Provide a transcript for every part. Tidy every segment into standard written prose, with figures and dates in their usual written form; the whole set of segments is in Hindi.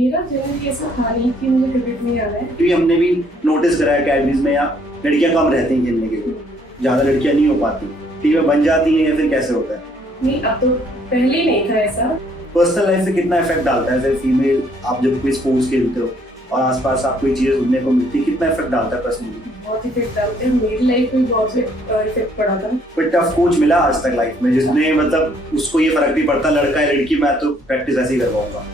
मेरा जनरली ऐसा था नहीं कि मुझे क्रिकेट में आना है। क्योंकि हमने भी नोटिस करा है अकेडमीज में यहाँ लड़कियां कम रहती हैं खेलने के लिए, ज्यादा लड़कियां नहीं हो पाती, टीमें बन जाती हैं या फिर कैसे होता है? नहीं, अब तो पहले ही नहीं था ऐसा। पर्सनल लाइफ से कितना इफेक्ट डालता है फीमेल, आप जब कोई स्पोर्ट्स खेलते हो और आसपास आपको ये चीजें सुनने को मिलती है, कितना इफेक्ट डालता है पर्सनली? बहुत इफेक्ट डालते हैं, मेरी लाइफ में बहुत इफेक्ट पड़ा था। कोई टफ कोच मिला आज तक लाइफ में जिसने मतलब उसको ये फर्क नहीं पड़ता लड़का है लड़की, मैं तो प्रैक्टिस ऐसे ही करवाऊंगा?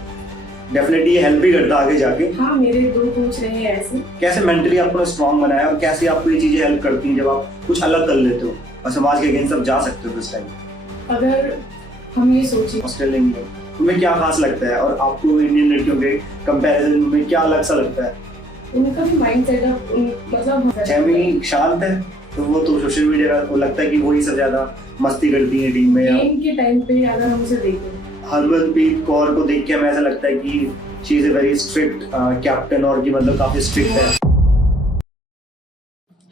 डेफिनेटली ये हेल्प भी करता आगे जाके। हाँ, मेरे 2 कोच रहे हैं ऐसे। कैसे मेंटली आपको स्ट्रांग बनाया और कैसे आपको ये चीजें हेल्प करती हैं जब आप कुछ अलग कर लेते हो और समाज के अगेंस्ट आप जा सकते हो? इस टाइम अगर हम ये सोचें ऑस्ट्रेलिया में तुम्हें क्या खास लगता है और आपको इंडियन लड़कियों के कंपैरिजन में क्या अलग सा लगता है? उनका भी माइंड सेटअप मतलब जैमी शांत है तो वो तो सोशल मीडिया को लगता है कि वही सब ज्यादा मस्ती करती है टीम में। गेम के टाइम पे अगर हम उसे देखें, हरमनप्रीत कौर को देख के हमें ऐसा लगता है कि she is a very strict captain और कि मतलब काफी स्ट्रिक्ट है।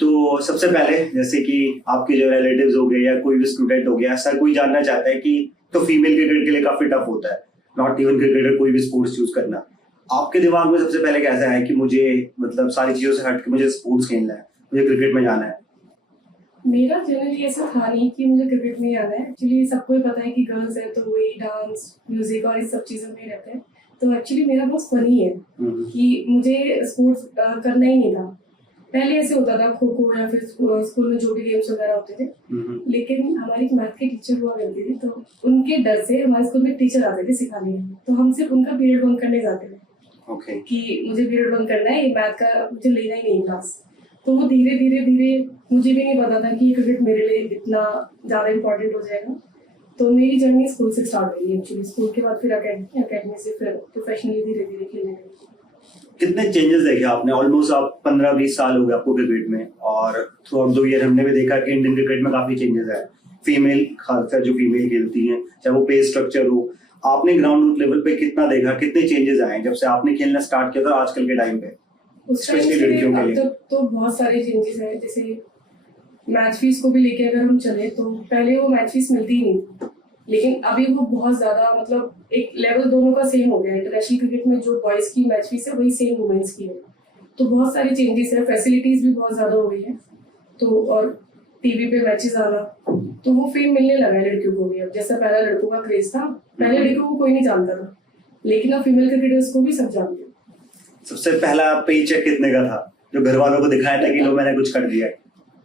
तो सबसे पहले जैसे कि आपके जो रिलेटिव्स हो गए या कोई भी स्टूडेंट हो गया, सर कोई जानना चाहता है कि तो फीमेल क्रिकेट के लिए काफी टफ होता है, नॉट इवन क्रिकेटर, कोई भी स्पोर्ट्स चूज करना। आपके दिमाग में सबसे पहले कैसा है कि मुझे मतलब सारी चीजों से हट के मुझे स्पोर्ट्स खेलना है, मुझे क्रिकेट में जाना है? मेरा जनरली ऐसा था नहीं कि मुझे क्रिकेट में आना है। एक्चुअली सबको ही पता है कि गर्ल्स है तो वही डांस, म्यूजिक और इस सब चीजों में रहते हैं। तो एक्चुअली मेरा बहुत फनी है कि मुझे स्पोर्ट्स करना ही नहीं था। पहले ऐसे होता था खो खो या फिर स्कूल में जो भी गेम्स वगैरह होते थे, लेकिन हमारी मैथ की टीचर हुआ करती थी तो उनके डर से हमारे स्कूल में टीचर आते थे सिखाने, तो हम सिर्फ उनका पीरियड बंक करने जाते थे। कि मुझे पीरियड बंक करना है, ये मैथ का मुझे लेना ही नहीं क्लास। तो वो धीरे धीरे मुझे भी नहीं पता था कि क्रिकेट मेरे लिए इतना ज़्यादा इम्पोर्टेंट हो जाएगा। तो मेरी जर्नी स्कूल से स्टार्ट हुई एक्चुअली। स्कूल के बाद फिर अकेडमी से फिर प्रोफेशनली धीरे धीरे खेलने लगी। कितने चेंजेस देखे आपने? ऑलमोस्ट आप 15-20 साल हो गए आपको क्रिकेट में, और थ्रू आउट द ईयर हमने भी देखा कि इंडियन क्रिकेट में काफी चेंजेस है। फीमेल खासकर जो फीमेल खेलती हैं, चाहे वो पे स्ट्रक्चर हो, आपने ग्राउंड रूट लेवल पे कितना देखा, कितने चेंजेस आए जब से आपने खेलना स्टार्ट किया था आजकल के टाइम पे? उस टाइम से तो बहुत सारे चेंजेस हैं। जैसे मैच फीस को भी लेके अगर हम चले तो पहले वो मैच फीस मिलती ही नहीं, लेकिन अभी वो बहुत ज्यादा मतलब एक लेवल दोनों का सेम हो गया है। इंटरनेशनल क्रिकेट में जो बॉयज की मैच फीस है वही सेम वुमेन्स की है। तो बहुत सारे चेंजेस है, फैसिलिटीज भी बहुत ज्यादा हो गई है। तो और टीवी पे मैचेस आना, तो वो फेम मिलने लगा है लड़कियों को भी। अब जैसा पहला लड़कों का क्रेज था, पहले लड़कियों को कोई नहीं जानता था, लेकिन अब फीमेल क्रिकेटर्स को भी सब जानते हैं। सबसे पहला पे चेक कितने का था जो घर वालों को दिखाया था कि लो मैंने कुछ कर दिया?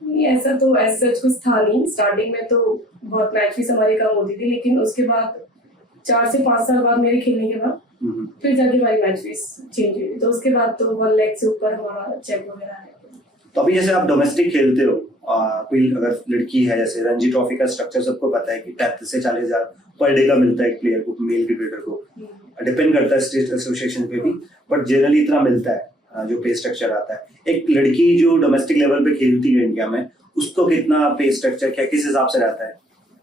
नहीं, ऐसा तो ऐसा कुछ था नहीं। स्टार्टिंग में तो बहुत मैच फीस हमारी कम होती थी, लेकिन उसके बाद 4 से 5 साल बाद मेरे खेलने के बाद फिर जाके हमारी मैच फीस चेंज हुई। तो उसके बाद तो 1 लाख से ऊपर हमारा चेक वगैरह है। तो अभी जैसे आप डोमेस्टिक खेलते हो, कोई अगर लड़की है, जैसे रणजी ट्रॉफी का स्ट्रक्चर सबको पता है कि 35 से 40 हजार पर डे का मिलता है एक प्लेयर को, मेल क्रिकेटर को। डिपेंड करता है स्टेट एसोसिएशन पे भी, बट जनरली इतना मिलता है जो पे स्ट्रक्चर आता है। एक लड़की जो डोमेस्टिक लेवल पे खेलती है इंडिया में, उसको कितना पे स्ट्रक्चर क्या किस हिसाब से रहता है?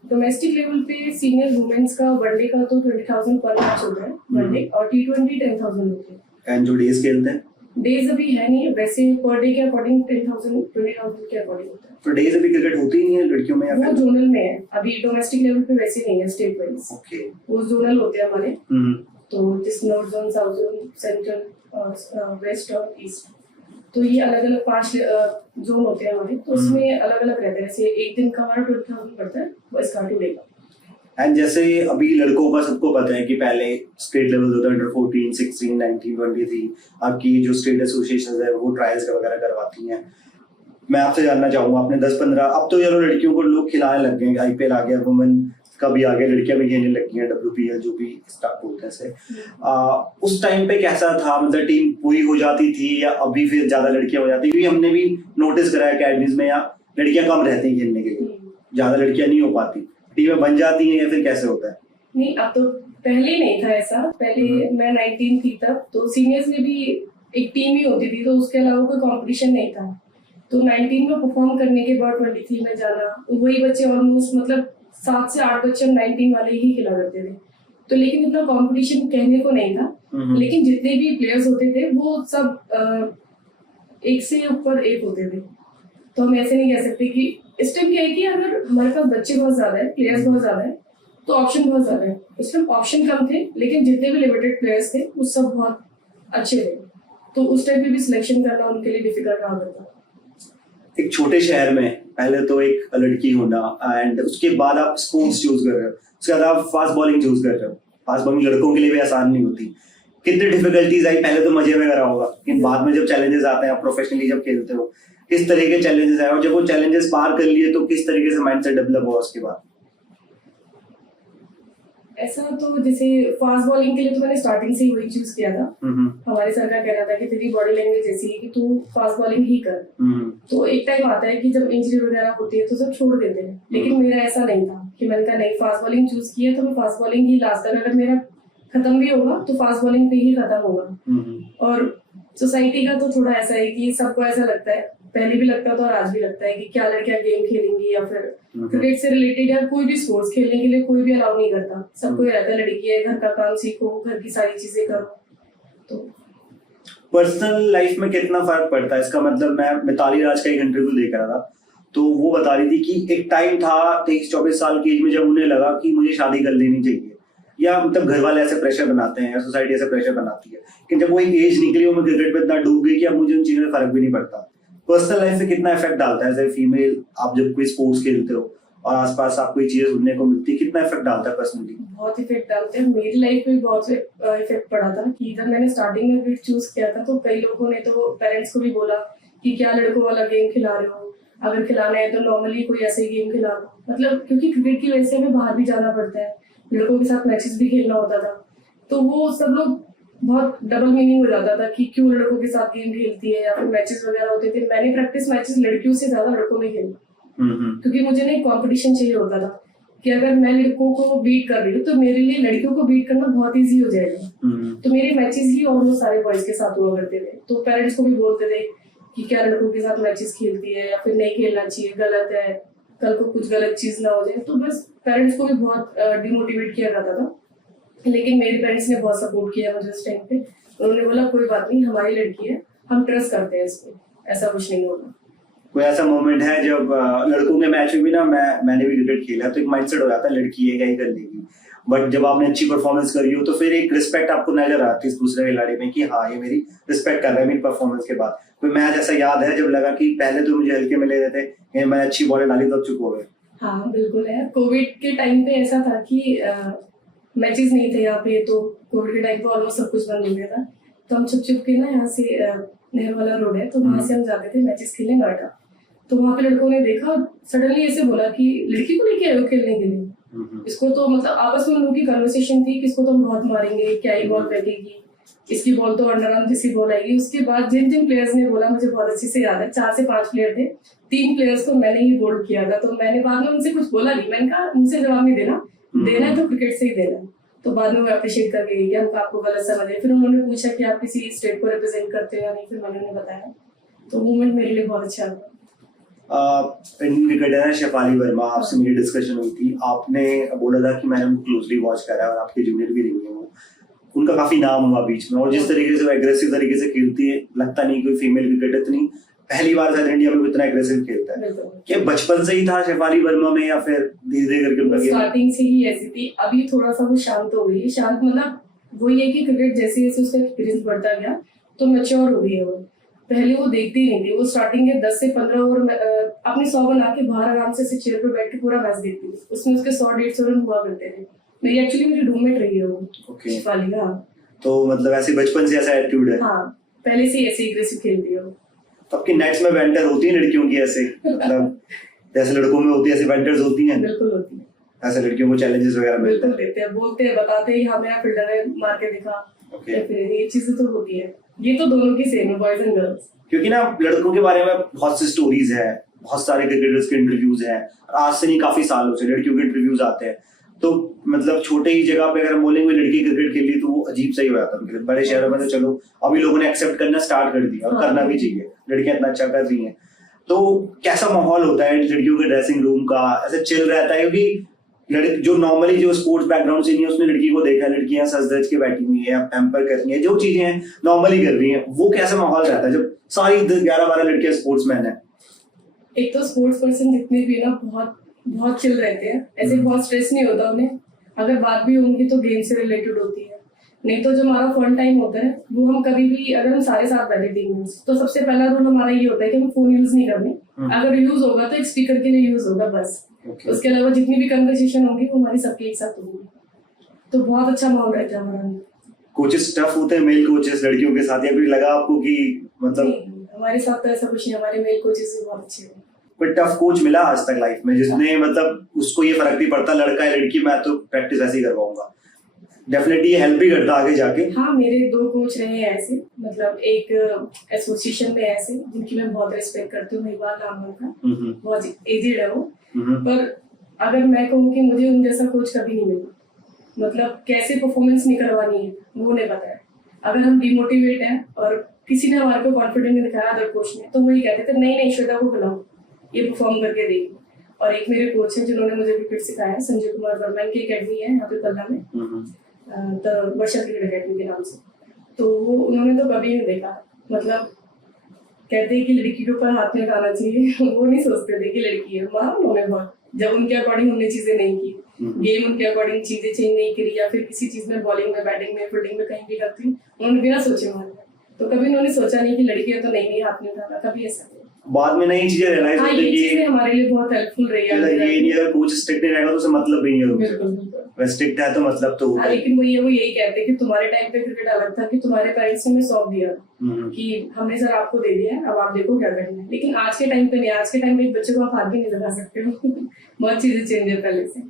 डोमेस्टिक लेवल पे सीनियर वुमेन्स का वनडे का तो 20,000 पर मैच होता है वनडे, और T20 10,000 होते हैं। एंड जो डेज खेलते हैं, डेज अभी है नहीं, वैसे पर डे के अकॉर्डिंग 10,000 20,000 के अकॉर्डिंग होता है। तो डेज अभी क्रिकेट होती ही नहीं है लड़कियों में? वो जोनल में है अभी, डोमेस्टिक लेवल पे वैसे नहीं है, स्टेट वाइज। ओके, वो जोनल होते हैं हमारे। तो जिस north zone, south zone, central, west और ईस्ट, तो ये अलग अलग 5 जोन होते हैं हमारे। तो उसमें अलग अलग रहते हैं। जैसे एक दिन का हमारा 20,000 पड़ता है, वो इसका 2 डे का। एंड जैसे अभी लड़कों का सबको पता है कि पहले स्टेट लेवल होता है, अंडर 14, 16, 19, 23। आपकी जो स्टेट एसोसिएशन है वो ट्रायल्स वगैरह करवाती हैं। मैं आपसे जानना चाहूंगा, आपने 10-15, अब तो चलो लड़कियों को लोग खिलाने लग गए, IPL आ गया, वुमेन का भी आ गया, लड़कियां भी खेलने लग गई हैं, WPL जो भी स्टार्ट बोलते हैं से। उस टाइम पे कैसा था, मतलब टीम पूरी हो जाती थी या अभी फिर ज्यादा लड़कियां हो जाती? क्योंकि हमने भी नोटिस करा है अकेडमीज में यहाँ लड़कियां कम रहती हैं खेलने के लिए, ज्यादा लड़कियां नहीं हो पाती, टीमें बन जाती हैं या फिर कैसे होता है? नहीं, अब तो पहले नहीं था ऐसा। पहले मैं 19 थी तब तो सीनियर्स में भी एक टीम ही होती थी, तो उसके अलावा कोई कंपटीशन नहीं था। तो 19 में परफॉर्म करने के बाद 23 में जाना, वही बच्चे ऑलमोस्ट मतलब 7 से 8 बच्चे 19 वाले ही खेला करते थे। तो लेकिन इतना कंपटीशन कहने को नहीं था, लेकिन जितने भी प्लेयर्स होते थे वो सब एक से ऊपर एक होते थे। तो हम ऐसे नहीं कह सकते कि इस टाइम क्या है कि अगर हमारे पास बच्चे बहुत ज्यादा है, प्लेयर्स बहुत ज्यादा है, तो ऑप्शन बहुत ज्यादा है। इस टाइम ऑप्शन कम थे, लेकिन जितने भी लिमिटेड प्लेयर्स थे वो सब बहुत अच्छे थे, तो उस टाइम पे भी सिलेक्शन करना उनके लिए डिफिकल्ट रहा करता। एक छोटे शहर में पहले तो एक लड़की होना एंड उसके बाद आप स्पोर्ट्स चूज कर रहे हो, उसके बाद आप फास्ट बॉलिंग चूज कर रहे हो। फास्ट बॉलिंग लड़कों के लिए भी आसान नहीं होती। कितनी डिफिकल्टीज आई, पहले तो मजे में करा होगा, लेकिन बाद में जब चैलेंजेस आते हैं, आप प्रोफेशनली जब खेलते हो, किस तरह के चैलेंजेस आए और जब वो चैलेंजेस पार कर लिए तो किस तरीके से माइंडसेट डेवलप हुआ उसके बाद? ऐसा तो जैसे फास्ट बॉलिंग के लिए तो मैंने स्टार्टिंग से ही वही चूज किया था। हमारे सर का कहना था कि तेरी बॉडी लैंग्वेज ऐसी है कि तू फास्ट बॉलिंग ही कर। तो एक टाइम आता है कि जब इंजरी वगैरह होती है तो सब छोड़ देते हैं, लेकिन मेरा ऐसा नहीं था कि मैंने कहा नहीं फास्ट बॉलिंग चूज की है तो मैं फास्ट बॉलिंग ही लास्ट तक, अगर मेरा खत्म भी होगा तो फास्ट बॉलिंग पे ही खत्म होगा। और सोसाइटी का तो थोड़ा ऐसा है कि सबको ऐसा लगता है, पहले भी लगता था और आज भी लगता है कि क्या लड़कियां गेम खेलेंगी या फिर क्रिकेट से रिलेटेड या कोई भी स्पोर्ट्स खेलने के लिए कोई भी अलाउ नहीं करता। सबको ये रहता है लड़की है, घर का काम सीखो, घर की सारी चीजें करो। तो पर्सनल लाइफ में कितना फर्क पड़ता है इसका? मतलब मैं मिताली राज का एक इंटरव्यू देख रहा था, तो वो बता रही थी कि एक टाइम था 23-24 साल की एज में जब उन्हें लगा कि मुझे शादी कर लेनी चाहिए, या मतलब घर वाले ऐसे प्रेशर बनाते हैं या सोसाइटी ऐसे प्रेशर बनाती है, कि जब वो एक एज निकली वो मैं क्रिकेट में इतना डूब गई कि अब मुझे उन चीजों में फर्क भी नहीं पड़ता। पर्सनल लाइफ में कितना इफेक्ट डालता है एज ए फीमेल, आप जब कोई स्पोर्ट्स खेलते हो और आसपास आपको ये चीजें सुनने को मिलती है, कितना इफेक्ट डालता है पर्सनली? बहुत इफेक्ट डालते हैं। मेरी लाइफ में बहुत इफेक्ट पड़ा था कि जब मैंने स्टार्टिंग में क्रिकेट चूज किया था तो कई लोगों ने तो पेरेंट्स को भी बोला कि क्या लड़कों वाला गेम खिला रहे हो, अगर खिलाना है तो नॉर्मली कोई ऐसे ही गेम खिला दो। मतलब क्योंकि क्रिकेट की वजह से हमें बाहर भी जाना पड़ता है, लड़कों के साथ मैचेस भी खेलना होता था, तो वो सब लोग बहुत डबल मीनिंग हो जाता था कि क्यों लड़कों के साथ गेम खेलती है या फिर मैचेस वगैरह होते थे। मैंने प्रैक्टिस मैचेस लड़कियों से ज्यादा लड़कों में खेला, क्योंकि मुझे ना एक कॉम्पिटिशन चाहिए होता था कि अगर मैं लड़कों को बीट कर रही हूँ तो मेरे लिए लड़कियों को बीट करना बहुत ईजी हो जाएगा। तो मेरे मैचेस ही ऑलमोस्ट सारे बॉयज के साथ हुआ करते थे, तो पेरेंट्स को भी बोलते थे कि क्या लड़कों के साथ मैचेस खेलती है या फिर नहीं खेलना चाहिए, गलत है, कल को कुछ गलत चीज ना हो जाए। तो बस पेरेंट्स को भी बहुत डिमोटिवेट किया जाता था, लेकिन मेरे पेरेंट्स ने बहुत सपोर्ट किया मुझे उस टाइम पे। उन्होंने बोला कोई बात नहीं, हमारी लड़की है, हम ट्रस्ट करते हैं इसको, ऐसा कुछ नहीं होगा। कोई ऐसा मोमेंट है जब लड़कों के मैच में भी ना, मैंने भी क्रिकेट खेला तो एक माइंडसेट हो जाता है लड़की है क्या ही कर लेगी, बट जब आपने अच्छी परफॉर्मेंस करी हो तो फिर एक रिस्पेक्ट आपको नजर आती है इस दूसरे खिलाड़ी में कि हाँ ये मेरी रिस्पेक्ट कर रहा है मेरी परफॉर्मेंस के बाद। कोई मैच ऐसा याद है जब लगा कि पहले तो मुझे हल्के में ले रहे थे, मैं अच्छी बॉल डाली तब चुप हो गए? हाँ बिल्कुल है। कोविड के टाइम पे ऐसा था कि मैचेस नहीं थे यहाँ पे, तो कोविड के टाइम पे ऑलमोस्ट सब कुछ बंद हो गया था, तो हम छुप के ना यहाँ से नेहरू वाला रोड है तो वहां से हम जाते थे मैचेस खेलने नोएडा। तो वहाँ पे लड़कों ने देखा, सडनली ऐसे बोला कि लड़की को लेके आए हो खेलने के लिए, इसको तो मतलब आपस में उन लोगों की कन्वर्सेशन थी कि इसको तो हम बहुत मारेंगे, क्या ही बॉल फेंकेगी, इसकी बॉल तो अंडरआर्म जैसी बॉल आएगी। उसके बाद जिन जिन प्लेयर्स ने बोला, मुझे बहुत अच्छे से याद है, 4 से 5 प्लेयर थे, 3 प्लेयर्स को मैंने ही बोल्ड किया था। तो मैंने बाद में उनसे कुछ बोला नहीं, मैंने कहा उनसे जवाब नहीं देना, देना है तो क्रिकेट से ही देना। तो बाद में वो अप्रिशिएट करके गई कि हम आपको गलत समझे। फिर उन्होंने पूछा कि आप किसी स्टेट को रिप्रेजेंट करते हो या नहीं, फिर मैंने उन्हें बताया। तो मूवमेंट मेरे लिए बहुत अच्छा था। क्रिकेटर शेफाली वर्मा, आपसे मेरी डिस्कशन हुई थी, आपने बोला था कि मैंने उनको क्लोजली वॉच करा है और आपके जूनियर भी रही है वो, उनका काफी नाम हुआ बीच में, और जिस तरीके से वो एग्रेसिव तरीके से खेलती है, लगता नहीं कोई फीमेल क्रिकेटर इतनी पहली बार शायद इंडिया में इतना एग्रेसिव खेलता है। क्या बचपन से ही था शेफाली वर्मा में या फिर धीरे धीरे करके उनका स्टार्टिंग से ही ऐसी थी? अभी थोड़ा सा वो शांत हो गई। शांत मतलब वही है कि क्रिकेट जैसे जैसे उसका एक्सपीरियंस बढ़ता गया तो मैच्योर हो गई है वो। पहले वो देखती नहीं थी, वो स्टार्टिंग के 10 से 15 ओवर अपने 100 बना के बाहर आराम से चेयर पर बैठ के पूरा मैच देखती थी। उसमें उसके 100-150 रन हुआ करते थे। मेरी एक्चुअली मेरी रूममेट रही है वो शेफाली। हाँ, तो मतलब ऐसे बचपन से ऐसा एटीट्यूड है? हाँ, पहले से ऐसे एग्रेसिव खेलती है वो। तो आपकी नेट्स में वेंटर होती है लड़कियों की ऐसे, मतलब जैसे लड़कों में होती है ऐसे वेंटर्स होती हैं? बिल्कुल होती है। ऐसे लड़कियों को चैलेंजेस वगैरह बिल्कुल देते हैं, बोलते हैं, बताते हैं हाँ मेरा फील्डर है, मार के दिखा। फिर ये चीजें तो होती है। ये तो दोनों की सेम है, बॉयज एंड गर्ल्स। क्योंकि ना लड़कों के बारे में बहुत सी स्टोरीज है, बहुत सारे क्रिकेटर्स के इंटरव्यूज हैं, आज से नहीं काफी सालों से लड़कियों के इंटरव्यूज आते हैं। तो मतलब छोटे ही जगह पे अगर हम बोलेंगे लड़की क्रिकेट खेल ली तो वो अजीब सा ही हो जाता है। बड़े शहरों में तो चलो अभी लोगों ने एक्सेप्ट करना स्टार्ट कर दिया, और करना भी चाहिए, लड़कियां इतना अच्छा कर रही हैं। तो कैसा माहौल होता है लड़कियों के ड्रेसिंग रूम का? ऐसे चिल रहता है? क्योंकि जो नॉर्मली जो स्पोर्ट्स बैकग्राउंड से नहीं है उसने लड़की को देखा, लड़कियां सज धज के बैठी हुई है, पैम्पर कर रही है, जो चीजें हैं नॉर्मली कर रही है, वो कैसा माहौल रहता है जब सारी 11-12 लड़कियां स्पोर्ट्समैन है? एक तो स्पोर्ट्स पर्सन जितने भी ना बहुत बहुत चिल रहते हैं, ऐसे बहुत स्ट्रेस नहीं होता उन्हें। अगर बात भी होंगी तो गेम से रिलेटेड होती है। नहीं तो जो हमारा फन टाइम होता है वो हम कभी भी, अगर हम सारे साथ बैठे टीम में, तो सबसे पहला रूल हमारा ये होता है कि हम फोन यूज नहीं करने। अगर यूज होगा तो एक स्पीकर के लिए यूज होगा बस। उसके अलावा जितनी भी कन्वर्सेशन होगी वो हमारी सबके एक साथ होगी। तो बहुत अच्छा माहौल रहता है हमारा। कोचेस टफ होते हैं मेल कोचेस लड़कियों के साथ, या फिर लगा आपको कि मतलब? हमारे साथ तो ऐसा कुछ नहीं, हमारे मेल कोचेस भी बहुत अच्छे हैं। कोई टफ कोच मिला आज तक लाइफ में जिसने मतलब उसको ये फर्क नहीं पड़ता लड़का है लड़की, मैं तो प्रैक्टिस ऐसे ही करवाऊंगा, डेफिनेटली ये हेल्प भी करता आगे जाके? हाँ, मेरे 2 कोच रहे हैं ऐसे, मतलब एक एसोसिएशन में ऐसे जिनकी मैं बहुत रिस्पेक्ट करती हूँ, महिवाल नाम है उनका, बहुत एजेड है वो। पर अगर मैं कहूँ कि मुझे उन जैसा कोच कभी नहीं मिला, मतलब कैसे परफॉर्मेंस नहीं करवानी है वो नहीं पता है। अगर हम डिमोटिवेट हैं और किसी ने हमारे को कॉन्फिडेंस नहीं दिखाया अदर कोच ने, तो वो ये कहते थे नहीं श्वेता को बुलाओ, ये परफॉर्म करके देगी। और एक मेरे कोच है जिन्होंने मुझे क्रिकेट सिखाया, संजय कुमार वर्मा, की अकेडमी है यहाँ पे पल्ला में, तो वर्षा क्रिकेट अकेडमी के नाम से। तो वो उन्होंने तो कभी नहीं देखा, मतलब कहते हैं कि लड़की के ऊपर हाथ में डालना चाहिए वो नहीं सोचते थे कि लड़की है। मारा उन्होंने बहुत, जब उनके अकॉर्डिंग उन्होंने चीजें नहीं की, गेम उनके अकॉर्डिंग चीजें चेंज नहीं करी, या फिर किसी चीज में बॉलिंग में, बैटिंग में, फील्डिंग में कहीं भी करती, उन्होंने बिना सोचे मार दिया। तो कभी उन्होंने सोचा नहीं कि लड़की है तो नहीं हाथ नहीं उठाना, कभी ऐसा नहीं। बाद में नई चीजें रियलाइज होती है कि हमारे लिए बहुत हेल्पफुल रही है। ये नहीं, अगर कोच स्ट्रिक्ट नहीं रहेगा तो उसे मतलब भी नहीं है, बिल्कुल स्ट्रिक्ट है तो मतलब तो होगा। लेकिन वो यही कहते हैं कि तुम्हारे टाइम पे क्रिकेट अलग था, कि तुम्हारे पेरेंट्स ने हमें सौंप दिया कि हमने सर आपको दे दिया है, अब आप देखो क्या करना है। लेकिन आज के टाइम पे नहीं, आज के टाइम पे एक बच्चे को आप हाथ भी नहीं लगा सकते हो बहुत चीजें चेंज है पहले से।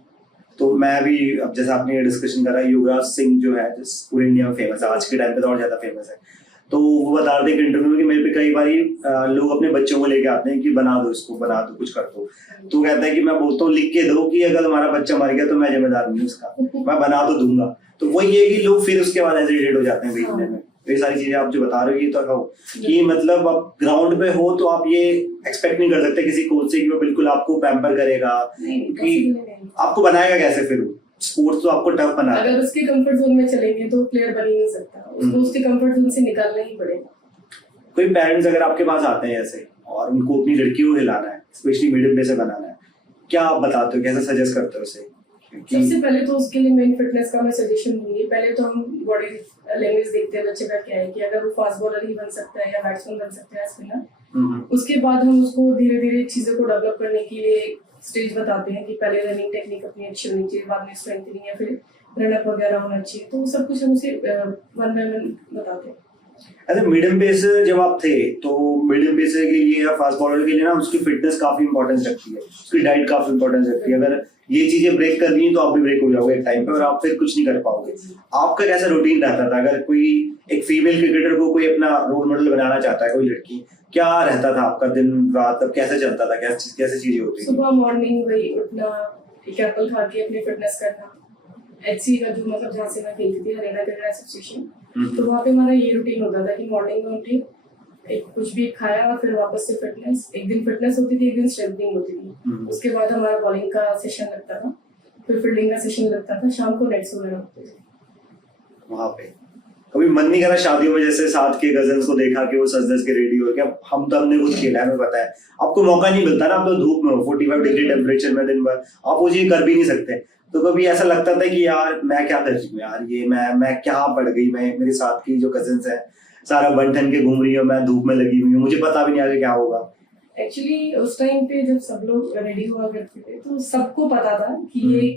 तो मैं भी, अब जैसे आपने ये डिस्कशन करा, युवराज सिंह जो है पूरे इंडिया में फेमस है, आज के टाइम पे तो और ज्यादा फेमस है। तो वो बता रहे थे इंटरव्यू में कि मेरे पे कई बार लोग अपने बच्चों को लेके आते हैं कि बना दो इसको, बना दो, कुछ कर दो। तो कहता है कि मैं बोलता हूँ लिख के दो कि अगर हमारा बच्चा मर गया तो मैं जिम्मेदार नहीं उसका, मैं बना तो दूंगा। तो वही है कि लोग फिर उसके बाद हेजिटेट हो जाते हैं भेजने में। तो ये सारी चीजें आप जो बता रहे हो ये तो कहो कि मतलब आप ग्राउंड पे हो तो आप ये एक्सपेक्ट नहीं कर सकते किसी कोच से कि वो बिल्कुल आपको पैम्पर करेगा, क्योंकि आपको बनाएगा कैसे फिर? स्पोर्ट्स तो आपको टफ बना, अगर उसके कंफर्ट जोन में चलेंगे तो प्लेयर बन ही नहीं सकता, उसको उसके कंफर्ट जोन से निकालना ही पड़ेगा। कोई पेरेंट्स अगर आपके पास आते हैं ऐसे और उनको अपनी लड़की को हिलाना है, स्पेशली मिडिल पे से बनाना है, क्या आप बताते हो, कैसे सजेस्ट करते हो उसे? सबसे पहले तो उसके लिए मेन फिटनेस का मैं सजेशन दूंगी। पहले तो हम बॉडी लैंग्वेज देखते हैं बच्चे का क्या है, कि अगर वो फास्ट बॉलर ही बन सकता है या बैट्समैन बन सकता है स्पिनर। उसके बाद हम उसको धीरे धीरे चीजों को डेवलप करने के लिए स्टेज बताते हैं कि पहले रनिंग टेक्निक अपनी अच्छी होनी चाहिए, बाद में स्ट्रेंथनिंग या फिर रनअप वगैरह होना चाहिए। तो सब कुछ हम उसे वन बाय वन बताते हैं। अच्छा, मीडियम पेस जब आप थे तो मीडियम पेस के लिए या फास्ट बॉलर के लिए ना उसकी फिटनेस काफी इंपॉर्टेंस रखती है, उसकी डाइट काफी इंपॉर्टेंस रखती है। अगर ये चीजें ब्रेक करनी है तो आप भी ब्रेक हो जाओगे एक टाइम पे और आप फिर कुछ नहीं कर पाओगे। आपका कैसा रूटीन रहता था? अगर कोई एक फीमेल क्रिकेटर को कोई अपना रोल मॉडल बनाना चाहता है, कोई लड़की, क्या रहता था आपका दिन रात, तब कैसे चलता था, कैसे चीजें होती थी? सुबह मॉर्निंग वही उठना, एक एप्पल खा के अपनी फिटनेस करना, एचसी का जो मतलब जहाँ से मैं खेलती थी हरियाणा क्रिकेट एसोसिएशन, तो वहाँ पे हमारा ये रूटीन होता था कि मॉर्निंग में उठी, एक कुछ भी खाया और फिर वापस से फिटनेस। एक दिन फिटनेस होती थी, एक दिन स्ट्रेंथनिंग होती थी। उसके बाद हमारा बॉलिंग का सेशन लगता था, फिर फील्डिंग का सेशन लगता था, शाम को नेट्स वगैरह होते थे वहाँ पे। कभी मन नहीं करा शादियों में जैसे साथ के कजन्स को देखा कि वो सज-धज के रेडी हो गया? हम तो हमने कुछ खेला है, हमें पता है। आपको मौका नहीं मिलता ना, आप तो धूप में हो 45 डिग्री टेम्परेचर में दिन भर, आप वो चीज कर भी नहीं सकते। तो कभी ऐसा लगता था कि यार मैं क्या कर रही हूँ यार, ये मैं क्या पड़ गई, मैं मेरे साथ की जो कजन्स है सारा बन ठन के घूम रही हूँ, मैं धूप में लगी हुई हूँ, मुझे पता भी नहीं आगे क्या होगा। एक्चुअली उस टाइम पे जब सब लोग रेडी हुआ करते थे तो सबको पता था कि ये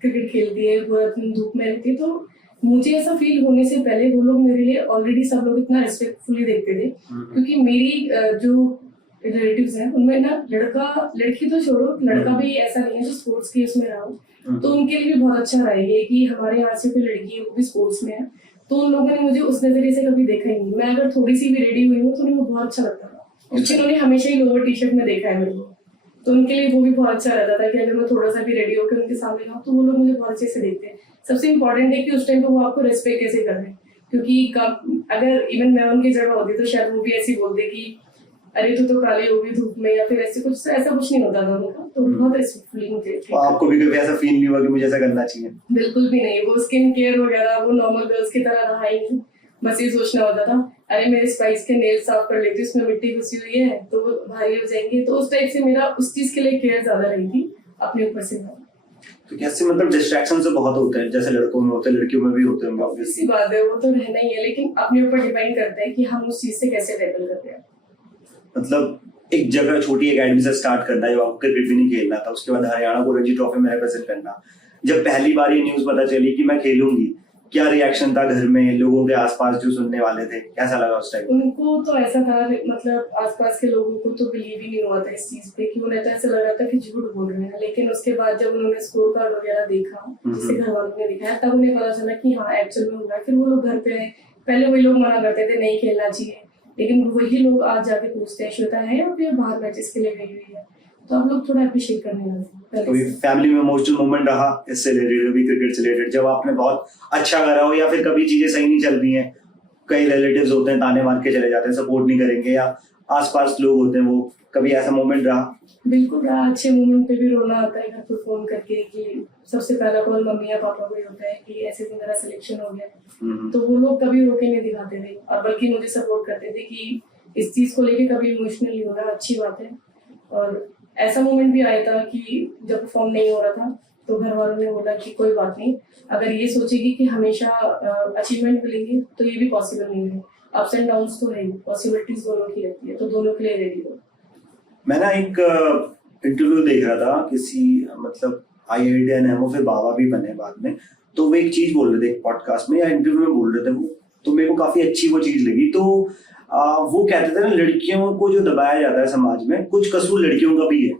क्रिकेट खेलती है, पूरा दिन धूप में रहती है। तो मुझे ऐसा फील होने से पहले वो लोग मेरे लिए ऑलरेडी सब लोग इतना रिस्पेक्टफुली देखते थे, क्योंकि मेरी जो रिलेटिव्स हैं उनमें ना लड़का लड़की तो छोड़ो, लड़का भी ऐसा नहीं है जो स्पोर्ट्स के उसमें रहा हो, तो उनके लिए भी बहुत अच्छा रहेगा कि हमारे यहाँ से कोई लड़की है वो भी स्पोर्ट्स में है। तो उन लोगों ने मुझे उस नजरिए से कभी देखा ही नहीं। मैं अगर थोड़ी सी भी रेडी हुई हूँ तो उन्हें बहुत अच्छा लगता था, क्योंकि उन्होंने हमेशा ही लोअर टी शर्ट में देखा है मेरे को, तो उनके लिए वो भी बहुत अच्छा रहता था कि अगर मैं थोड़ा सा भी रेडी होकर उनके सामने जाऊँ तो वो लोग मुझे बहुत अच्छे से देखते हैं। सबसे इम्पोर्टेंट है कि उस टाइम पे वो आपको रेस्पेक्ट कैसे कर रहे हैं, क्योंकि अगर इवन मैं उनकी जगह होती तो शायद वो भी ऐसी बोलते कि अरे तू तो काली होगी धूप में, या फिर ऐसे कुछ, ऐसा कुछ नहीं होता था उनका। तो बहुत रिस्पेक्टफुली मुझे। आपको भी कभी ऐसा फील नहीं हुआ कि मुझे ऐसा करना चाहिए? बिल्कुल भी नहीं। वो स्किन केयर वगैरह वो नॉर्मल गर्ल्स की तरह रहा ही नहीं। बस ये सोचना होता था अरे मेरे स्पाइस के नेल साफ कर लेती, उसमें मिट्टी घुसी हुई है तो वो भारी हो जाएंगे। तो उस टाइप से मेरा उस चीज के लिए केयर ज्यादा रही थी अपने ऊपर से। तो कैसे मतलब डिस्ट्रैक्शन से बहुत होते हैं, जैसे लड़कों में होते हैं लड़कियों में भी होते हैं इसी ऑब्वियसली। बात है, वो तो रहना ही है, लेकिन अपने ऊपर डिपेंड करता है कि हम उस चीज से कैसे टैकल करते हैं। मतलब एक जगह छोटी एकेडमी से स्टार्ट करना है, जब आपको क्रिकेट भी नहीं खेलना था, उसके बाद हरियाणा को रणजी ट्रॉफी में रिप्रेजेंट करना, जब पहली बार ये न्यूज पता चली कि मैं खेलूंगी, क्या रिएक्शन था घर में, लोगों के आसपास जो सुनने वाले थे, कैसा लगा उस टाइम? उनको तो ऐसा था, मतलब आसपास के लोगों को तो बिलीव ही नहीं हुआ था इस चीज पे, कि उन्हें तो ऐसा लग रहा था कि झूठ बोल रहे हैं। लेकिन उसके बाद जब उन्होंने स्कोर कार्ड वगैरह देखा, जिसे घर वालों ने दिखाया, तब उन्हें पता चला कि हाँ एक्चुअल में हुआ है। फिर वो लोग घर पे आए, पहले वही लोग मना करते थे नहीं खेलना चाहिए, लेकिन वही लोग आज जाके पूछते हैं श्वेता है या फिर बाहर मैचेस के लिए गई हुई है, तो आप लोग थोड़ा अप्रिशिएट करने लगे। कोई फैमिली में इमोशनल मोमेंट रहा इससे रिलेटेड, कभी क्रिकेट से रिलेटेड, जब आपने बहुत अच्छा करा हो या फिर कभी चीजें सही नहीं चल रही हैं, कई रिलेटिव्स होते हैं ताने मार के चले जाते हैं, सपोर्ट नहीं करेंगे, या आसपास लोग होते हैं, वो कभी ऐसा मोमेंट रहा? बिल्कुल रहा, अच्छे मोमेंट पे भी रोना आता है घर पे फोन करके कि सबसे पहला कॉल मम्मी या पापा को ही होता है कि ऐसे दिन मेरा सिलेक्शन हो गया। तो वो लोग कभी रोके नहीं दिखाते थे, और बल्कि मुझे सपोर्ट करते थे कि इस चीज को लेके कभी इमोशनल नहीं होना, अच्छी बात है। और ऐसा मोमेंट भी आया था कि जब परफॉर्म नहीं हो रहा था, तो घर वालों ने बोला कि कोई बात नहीं, अगर ये सोचेगी कि हमेशा अचीवमेंट मिलेंगे तो ये भी पॉसिबल नहीं है, अप्स एंड डाउन्स तो है, पॉसिबिलिटीज दोनों की रहती है, तो दोनों के लिए रेडी हो। मैं ना एक इंटरव्यू देख रहा था किसी, मतलब IIT एनएमओ, फिर बाबा भी बने बाद में, तो वो एक चीज बोल रहे थे एक पॉडकास्ट में या इंटरव्यू में बोल रहे थे वो, तो मेरे को काफी अच्छी वो चीज लगी। तो वो कहते थे ना, लड़कियों को जो दबाया जाता है समाज में, कुछ कसूर लड़कियों का भी है,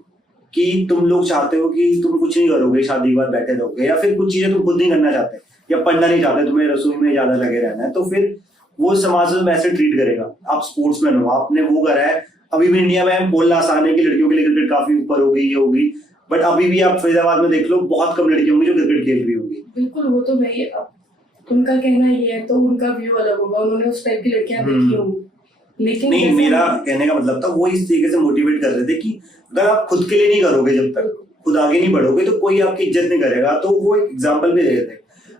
कि तुम लोग चाहते हो कि तुम कुछ नहीं करोगे, शादी के बाद बैठे रहोगे, या फिर कुछ चीजें तुम खुद नहीं करना चाहते, या पढ़ना नहीं चाहते, तुम्हें रसोई में ज्यादा लगे रहना है, तो फिर वो समाज में ऐसे ट्रीट करेगा। आप स्पोर्ट्समैन हो, आपने वो करा है, अभी भी इंडिया में बोलना आसान है कि लड़कियों के लिए क्रिकेट काफी ऊपर होगी, ये होगी, बट अभी भी आप फरीदाबाद में देख लो, बहुत कम लड़कियों होंगी जो क्रिकेट खेल रही होंगी। बिल्कुल, वो तो भाई अब उनका कहना ये है, तो उनका व्यू अलग होगा, उन्होंने उस टाइप की लड़कियां देखी होंगी। लेकिन नहीं, मेरा कहने का मतलब था, वो इस तरीके से मोटिवेट कर रहे थे कि अगर आप खुद के लिए नहीं करोगे, जब तक खुद आगे नहीं बढ़ोगे, तो कोई आपकी इज्जत नहीं करेगा। तो वो एक एग्जाम्पल भी दे रहे थे,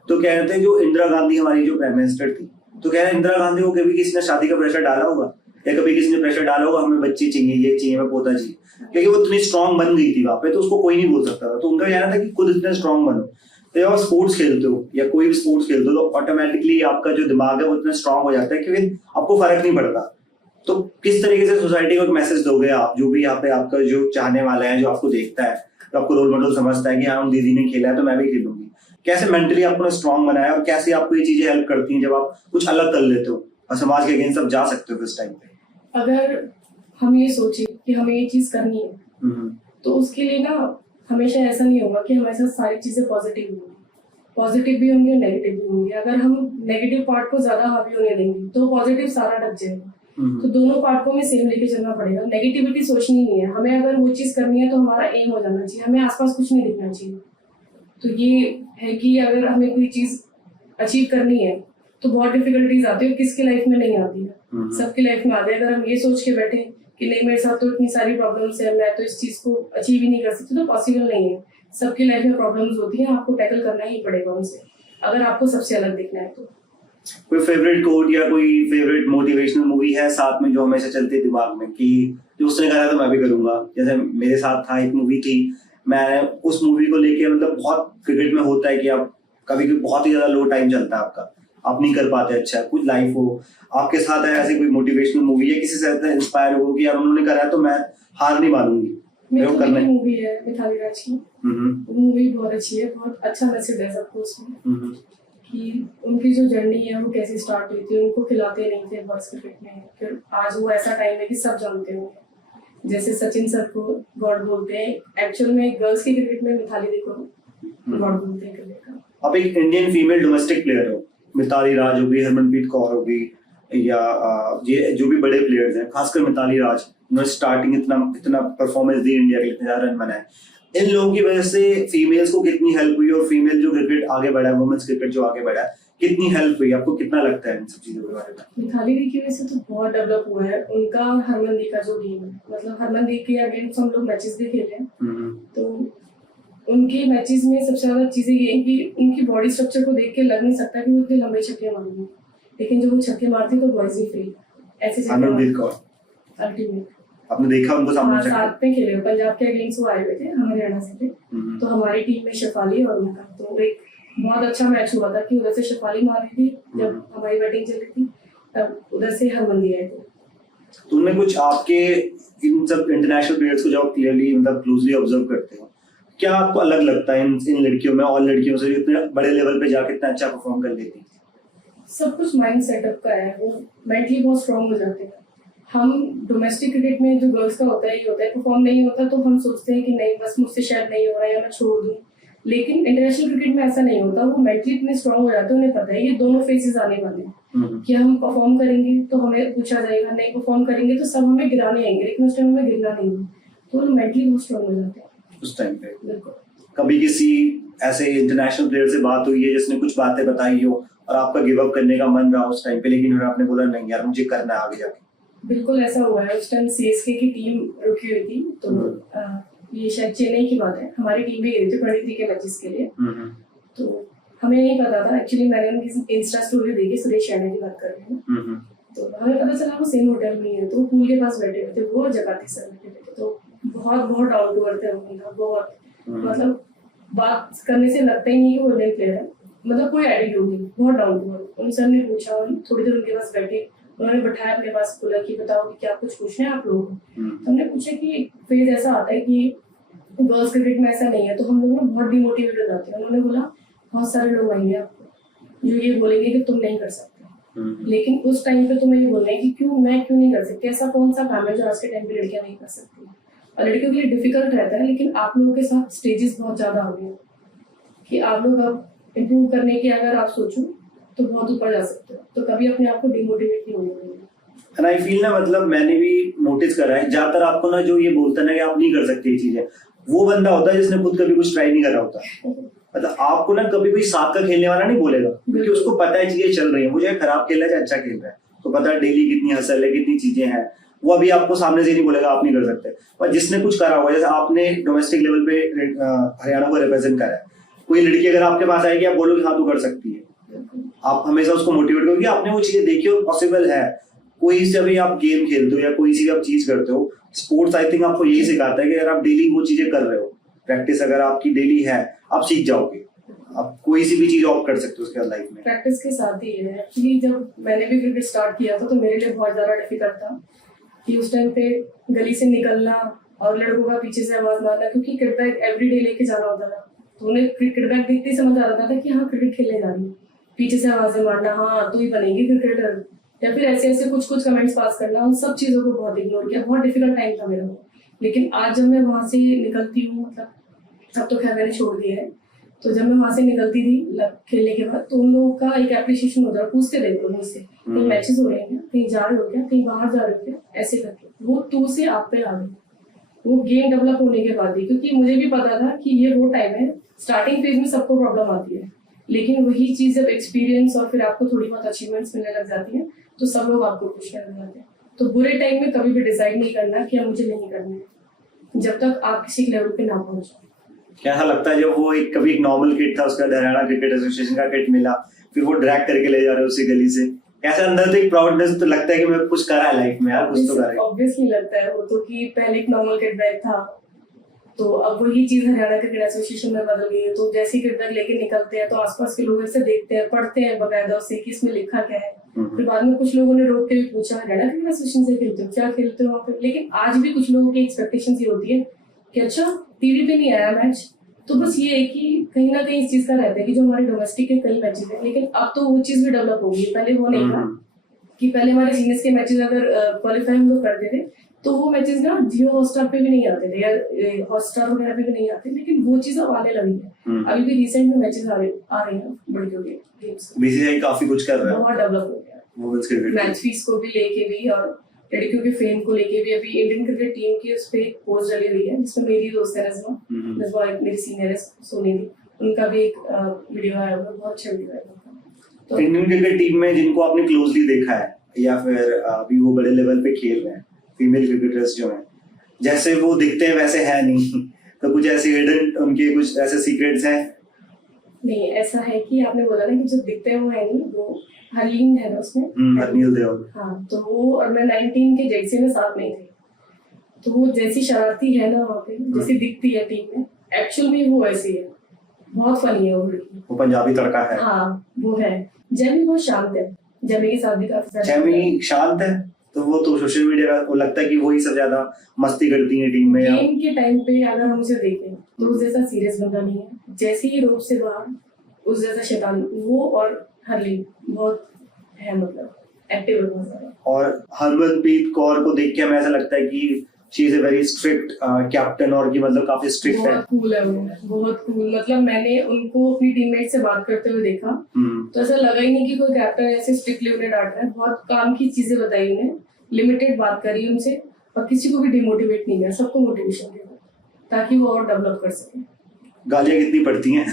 तो कह रहे थे जो इंदिरा गांधी हमारी जो प्राइम मिनिस्टर थी, तो कह रहे इंदिरा गांधी को कभी किसी ने शादी का प्रेशर डाला होगा, या कभी किसी ने प्रेशर डाला होगा हमें बच्चे चाहिए, ये चाहिए, हमें पोता चाहिए, क्योंकि वो इतनी स्ट्रांग बन गई थी वहां पे, तो उसको कोई नहीं बोल सकता था। तो उनका कहना था कि खुद इतने स्ट्रांग बनो। तो जब आप स्पोर्ट्स खेलते हो या कोई भी स्पोर्ट्स खेलते हो, तो ऑटोमेटिकली आपका जो दिमाग है वो इतना स्ट्रांग हो जाता है कि फिर आपको फर्क नहीं पड़ता। तो किस तरीके से सोसाइटी को एक मैसेज दोगे आप, जो भी यहाँ पे आपका जो चाहने वाला है, जो आपको देखता है, तो आपको रोल मॉडल समझता है कि हाँ दीदी ने खेला है तो मैं भी खेलूंगी, कैसे मेंटली आपको स्ट्रांग बनाया, और कैसे आपको ये चीजें हेल्प करती हैं जब आप कुछ अलग कर लेते हो और समाज के अगेंस्ट आप जा सकते हो इस टाइम पे? अगर हम ये सोचे कि हमें ये चीज करनी है, तो उसके लिए ना हमेशा ऐसा नहीं होगा कि हमारे साथ सारी चीजें पॉजिटिव होंगी, पॉजिटिव भी होंगे, नेगेटिव भी होंगे। अगर हम नेगेटिव पार्ट को ज्यादा हावी होने देंगे तो पॉजिटिव सारा ढक जाएगा। तो दोनों पार्ट को हमें सेम लेके चलना पड़ेगा। नेगेटिविटी सोचनी नहीं है हमें, अगर वो चीज करनी है तो हमारा एम हो जाना चाहिए, हमें आसपास कुछ नहीं दिखना चाहिए। तो ये है कि अगर हमें कोई चीज अचीव करनी है तो बहुत डिफिकल्टीज आती है, किसके लाइफ में नहीं आती है, सबकी लाइफ में आती है। अगर हम ये सोच के बैठे कि नहीं मेरे साथ तो इतनी सारी प्रॉब्लम्स है, मैं तो इस चीज को अचीव ही नहीं कर सकती, तो पॉसिबल नहीं है। सबकी लाइफ में प्रॉब्लम्स होती है, आपको टैकल करना ही पड़ेगा उनसे, अगर आपको सबसे अलग दिखना है तो। कोई फेवरेट कोट या कोई फेवरेट मोटिवेशनल मूवी है साथ में जो हमेशा चलती है दिमाग में, कि जो उसने कहा था तो मैं भी करूंगा? जैसे मेरे साथ था, एक मूवी थी, मैं उस मूवी को लेके, मतलब बहुत क्रिकेट में होता है कि आप कभी बहुत ही ज्यादा लो टाइम चलता है आपका, आप नहीं कर पाते अच्छा कुछ, लाइफ हो आपके साथ है ऐसी कोई मोटिवेशनल मूवी है, किसी से इंस्पायर हो कि यार उन्होंने करा है तो मैं हार नहीं मानूंगी? मूवी है मिताली राज की, मूवी बहुत अच्छी है, बहुत अच्छा मैसेज है सबको उसमें, कि उनकी जो जर्नी है वो कैसे स्टार्ट हुई थी। उनको खिलाते नहीं थे बॉयज क्रिकेट में, फिर आज वो ऐसा टाइम है कि सब जानते होंगे, जैसे सचिन सर को गॉड बोलते हैं, एक्चुअल में गर्ल्स की क्रिकेट में मिताली दी को गॉड बोलते हैं क्रिकेट का। अब एक इंडियन फीमेल डोमेस्टिक प्लेयर हो, मिताली राज होगी, हरमनप्रीत कौर होगी, या ये जो भी बड़े प्लेयर्स हैं, खासकर मिताली राज, उन्होंने स्टार्टिंग इतना परफॉर्मेंस दी इंडिया के लिए, इतने ज्यादा रन बनाए, इन लोगों की वजह से फीमेल्स को कितनी हेल्प हुई, और फीमेल जो क्रिकेट आगे बढ़ा है, वुमेन्स क्रिकेट जो आगे बढ़ा है, कितनी हेल्प हुई? आपको कितना लगता है इन सब चीजों के बारे में? मिताली दी की वजह से तो बहुत डेवलप हुआ है उनका और हरमनदीप का जो गेम है, मतलब हरमनदीप के अगेंस्ट हम लोग मैचेस भी खेले हैं, तो उनके मैचेस में सबसे ज्यादा चीजें ये है कि उनकी बॉडी स्ट्रक्चर को देख के लग नहीं सकता कि वो इतने लंबे छक्के मारेंगे, लेकिन जब वो छक्के मारती तो बॉयज ही फेल, ऐसे हरमनप्रीत कौर अल्टीमेट। आपने देखा उनको हाँ, सामने से? साथ में खेले, पंजाब के अगेंस्ट वो आए हुए थे, हम हरियाणा से थे। तो हमारी टीम में शेफाली और उनका तो एक बहुत अच्छा मैच हुआ था कि उधर से शेफाली मार रही थी जब हमारी बैटिंग चल रही थी, तब उधर से हरमंदी आए थे। तो उनमें कुछ आपके इन सब इंटरनेशनल प्लेयर्स को जब क्लियरली मतलब क्लोजली ऑब्जर्व करते हो, क्या आपको अलग लगता है इन लड़कियों में और लड़कियों से जो इतने बड़े लेवल पे जाके इतना अच्छा परफॉर्म कर लेती? सब कुछ माइंड सेटअप का है, वो मेंटली बहुत स्ट्रांग हो जाते हैं। हम डोमेस्टिक क्रिकेट में जो गर्ल्स का होता है ये होता है, परफॉर्म नहीं होता तो हम सोचते हैं कि नहीं बस मुझसे शायद नहीं हो रहा है या मैं छोड़ दूं, लेकिन इंटरनेशनल क्रिकेट में ऐसा नहीं होता। वो मेंटली इतने स्ट्रांग हो जाते हैं, उन्हें पता है ये दोनों फेजेस आने वाले हैं कि हम परफॉर्म करेंगे तो हमें पूछा जाएगा, नहीं परफॉर्म करेंगे तो सब हमें गिराने आएंगे, लेकिन उस टाइम हमें गिरना नहीं है। तो वो मेंटली बहुत स्ट्रांग हो जाते हैं उस टाइम पे। बिल्कुल। कभी किसी ऐसे इंटरनेशनल प्लेयर से बात हुई है जिसने कुछ बातें बताई हो और आपका गिव अप करने का मन रहा उस टाइम पे, लेकिन फिर आपने बोला नहीं यार मुझे करना है आगे जाके? बिल्कुल ऐसा हुआ है। उस टाइम सीएसके की टीम रुकी हुई थी, तो ये शायद चेन्नई की बात है, हमारी टीम भी गई थी 23 के मैचेस के लिए। तो हमें नहीं पता था, एक्चुअली मैंने उनकी इंस्टा स्टोरी देखी, सुरेश रैना की बात कर रही हूँ, तो हमें पता चला वो सेम होटल में ही है, तो वो पूल के पास बैठे हुए थे, वो जगाती सर बैठे हुए थे। तो बहुत बहुत डाउन टू अर्थ है उनका, बहुत मतलब बात करने से लगता ही नहीं कि वो इंडियन प्लेयर है, मतलब कोई एटीट्यूड नहीं, बहुत डाउन टू अर्थ। उन सर ने पूछा, थोड़ी देर उनके पास बैठे, उन्होंने बैठाया अपने पास, बोला कि बताओ कि क्या कुछ पूछना है आप लोगों को। हमने पूछा कि फेज ऐसा आता है कि गर्ल्स क्रिकेट में ऐसा नहीं है, तो हम लोग ना बहुत डिमोटिवेट हो जाते हैं। उन्होंने बोला बहुत सारे लोग आएंगे आपको जो ये बोलेंगे कि तुम नहीं कर सकते, लेकिन उस टाइम पे तुम्हें ये बोलना है कि मैं क्यों नहीं कर सकती, ऐसा कौन सा काम है जो आज के टाइम पे लड़कियां नहीं कर सकती। और लड़कियों के लिए डिफिकल्ट रहता है, लेकिन आप लोगों के साथ स्टेजेस बहुत ज्यादा हो गए कि आप लोग अब इम्प्रूव करने की अगर आप सोचो तो बहुत ऊपर जा सकते हो, तो कभी अपने आप को डिमोटिवेट नहीं होने देंगे। एंड आई फील ना, मतलब मैंने भी नोटिस करा है ज्यादातर आपको ना जो ये बोलता है ना कि आप नहीं कर सकते ये चीजें, वो बंदा होता है जिसने खुद कभी कुछ ट्राई नहीं करा होता। मतलब आपको ना कभी कोई साथ का खेलने वाला नहीं बोलेगा, क्योंकि उसको पता है चीजें चल रही है, मुझे खराब खेल रहा है अच्छा खेल रहा है, तो पता है डेली कितनी हसल है कितनी चीजें हैं, वो अभी आपको सामने से नहीं बोलेगा आप नहीं कर सकते। और जिसने कुछ करा हुआ, जैसे आपने डोमेस्टिक लेवल पे हरियाणा को रिप्रेजेंट करा है, कोई लड़की अगर आपके पास आएगी आप बोलोगे हाँ तू कर सकती है, आप हमेशा उसको मोटिवेट करोगे, आपने वो चीजें देखी और पॉसिबल है। कोई से भी आप गेम खेलते हो या कोई सी भी आप चीज करते हो, स्पोर्ट्स आई थिंक आपको यही सिखाता है कि अगर आप डेली वो चीजें कर रहे हो, प्रैक्टिस अगर आपकी डेली है, आप सीख जाओगे, आप कोई सी भी चीज ऑफ कर सकते हो उसके लाइफ में। प्रैक्टिस के साथ ही है। एक्चुअली जब मैंने भी क्रिकेट स्टार्ट किया था तो मेरे लिए बहुत ज्यादा डिफिकल्ट था कि उस टाइम पे गली से निकलना और लड़कों का पीछे से आवाज मारना, क्योंकि क्रिकेट बैग एवरीडे लेके जाना होता था, तो उन्हें क्रिकेट बैग देखते ही समझ आ रहा था कि हाँ क्रिकेट खेलने जा रही है। पीछे से आवाजें मारना, हाँ तू ही बनेगी क्रिकेटर, या फिर ऐसे ऐसे कुछ कमेंट्स पास करना, उन सब चीजों को बहुत इग्नोर किया। बहुत डिफिकल्ट टाइम था मेरा वो। लेकिन आज जब मैं वहां से निकलती हूँ, मतलब अब तो खैर मैंने छोड़ दिया है, तो जब मैं वहां से निकलती थी खेलने के बाद, तो उन लोगों का एक एप्रिशिएशन होता है, पूछते थे लोग मुझसे कहीं मैचेस हो रहे हैं क्या, कहीं जा रहे हो क्या, कहीं बाहर जा रहे हो क्या, ऐसे करके वो तू से आप पे आ गई, वो गेम डेवलप होने के बाद ही। क्योंकि मुझे भी पता था कि ये वो टाइम है, स्टार्टिंग फेज में सबको प्रॉब्लम आती है, लेकिन वही चीज जब एक्सपीरियंस और फिर आपको थोड़ी बहुत अचीवमेंट्स मिलने लग जाती है तो सब लोग आपको पूछने लग जाते हैं। तो बुरे टाइम में कभी भी डिसाइड नहीं करना कि मुझे नहीं करना है, जब तक आप किसी लेवल पे ना पहुंचो। कैसा लगता है जब वो कभी एक नॉर्मल किट था, उसका हरियाणा क्रिकेट एसोसिएशन का किट मिला, फिर वो ड्रैग करके ले जा रहे हो उसी गली से, कैसा अंदर तो एक प्राउडनेस तो लगता है कि मैं कुछ करा है लाइफ में यार, कुछ तो करा है। ऑब्वियसली लगता है वो तो, कि पहले एक नॉर्मल किट बैग था, तो अब वही चीज हरियाणा क्रिकेट एसोसिएशन में बदल गई है। तो जैसे ही क्रिकेट लेके निकलते हैं तो आसपास के लोग ऐसे देखते हैं, पढ़ते हैं बकायदा से कि इसमें लिखा क्या है। फिर बाद में कुछ लोगों ने रोक के भी पूछा हरियाणा क्रिकेट एसोसिएशन से खेलते हो क्या, खेलते हो वहाँ पे। लेकिन आज भी कुछ लोगों की एक्सपेक्टेशन ये होती है कि अच्छा टीवी पे नहीं आया मैच, तो बस ये है कि कहीं ना कहीं इस चीज का रहता है कि जो हमारे डोमेस्टिक के कई मैचेस है, लेकिन अब तो वो चीज भी डेवलप हो गई। पहले वो नहीं था कि पहले हमारे सीनियर्स के मैचेस अगर क्वालिफाई हम लोग करते थे तो वो मैचेस ना जियो हॉटस्टार पे भी नहीं आते थे या हॉटस्टार वगैरह पे भी नहीं आते, लेकिन वो चीज अब आने लगी है। अभी भी रिसेंट में मैचेस आ रहे हैं लड़कियों के गेम्स, बीसीसीआई काफी कुछ कर रहा है, बहुत डेवलप हो गया वुमेन्स क्रिकेट, मैच फीस को भी लेके भी और लड़कियों के फेम को लेके भी। अभी इंडियन क्रिकेट टीम की उस पर एक पोस्ट डली हुई है जिसमें मेरी दोस्त है नज़मा एक मेरी सीनियर है सोनीदी, उनका भी एक वीडियो आया हुआ, बहुत अच्छा वीडियो है। तो इंडियन क्रिकेट टीम में जिनको आपने क्लोजली देखा है या फिर अभी वो बड़े लेवल पे खेल रहे हैं फीमेल क्रिकेटर्स जो हैं, जैसे वो दिखते हैं वैसे है नहीं, तो कुछ ऐसे हिडन उनके कुछ ऐसे सीक्रेट्स हैं? नहीं, ऐसा है कि आपने बोला ना कि जो दिखते हैं वो है नहीं, वो हरलीन है ना उसमें, हरनील देओल, हाँ, तो वो और मैं 19 के जेडसी में साथ नहीं थी, तो वो जैसी शरारती है ना वहाँ पे, जैसी दिखती है टीम में, एक्चुअल में वो ऐसी है, बहुत फनी है वो लड़की। वो पंजाबी तड़का है। हाँ वो है। जेमी बहुत शांत है, जेमी के साथ भी काफी सारे जेमी शांत है, तो वो तो सोशल मीडिया को लगता है कि वही सब ज्यादा मस्ती करती है टीम में। गेम के टाइम पे अगर हम उसे देखें तो उस जैसा सीरियस बंदा नहीं है, जैसे ही रोप से बाहर उस जैसा शैतान वो, और हरलीन बहुत है, मतलब एक्टिव है बहुत ज्यादा। और हरमनप्रीत कौर को देख के हमें ऐसा लगता है कि she is a very strict captain, और कि मतलब काफी स्ट्रिक्ट है। बहुत कूल है वो, बहुत कूल। मतलब मैंने उनको अपनी टीममेट से बात करते हुए देखा तो ऐसा लगा ही नहीं कि कोई कैप्टन ऐसे स्ट्रिक्टली उन्हें डांट रहा है। बहुत काम की चीजें बताई उन्हें, लिमिटेड बात करी उनसे, और किसी को भी डिमोटिवेट नहीं किया, सबको मोटिवेशन दिया ताकि वो और डेवलप कर सके। गालियां कितनी पड़ती हैं?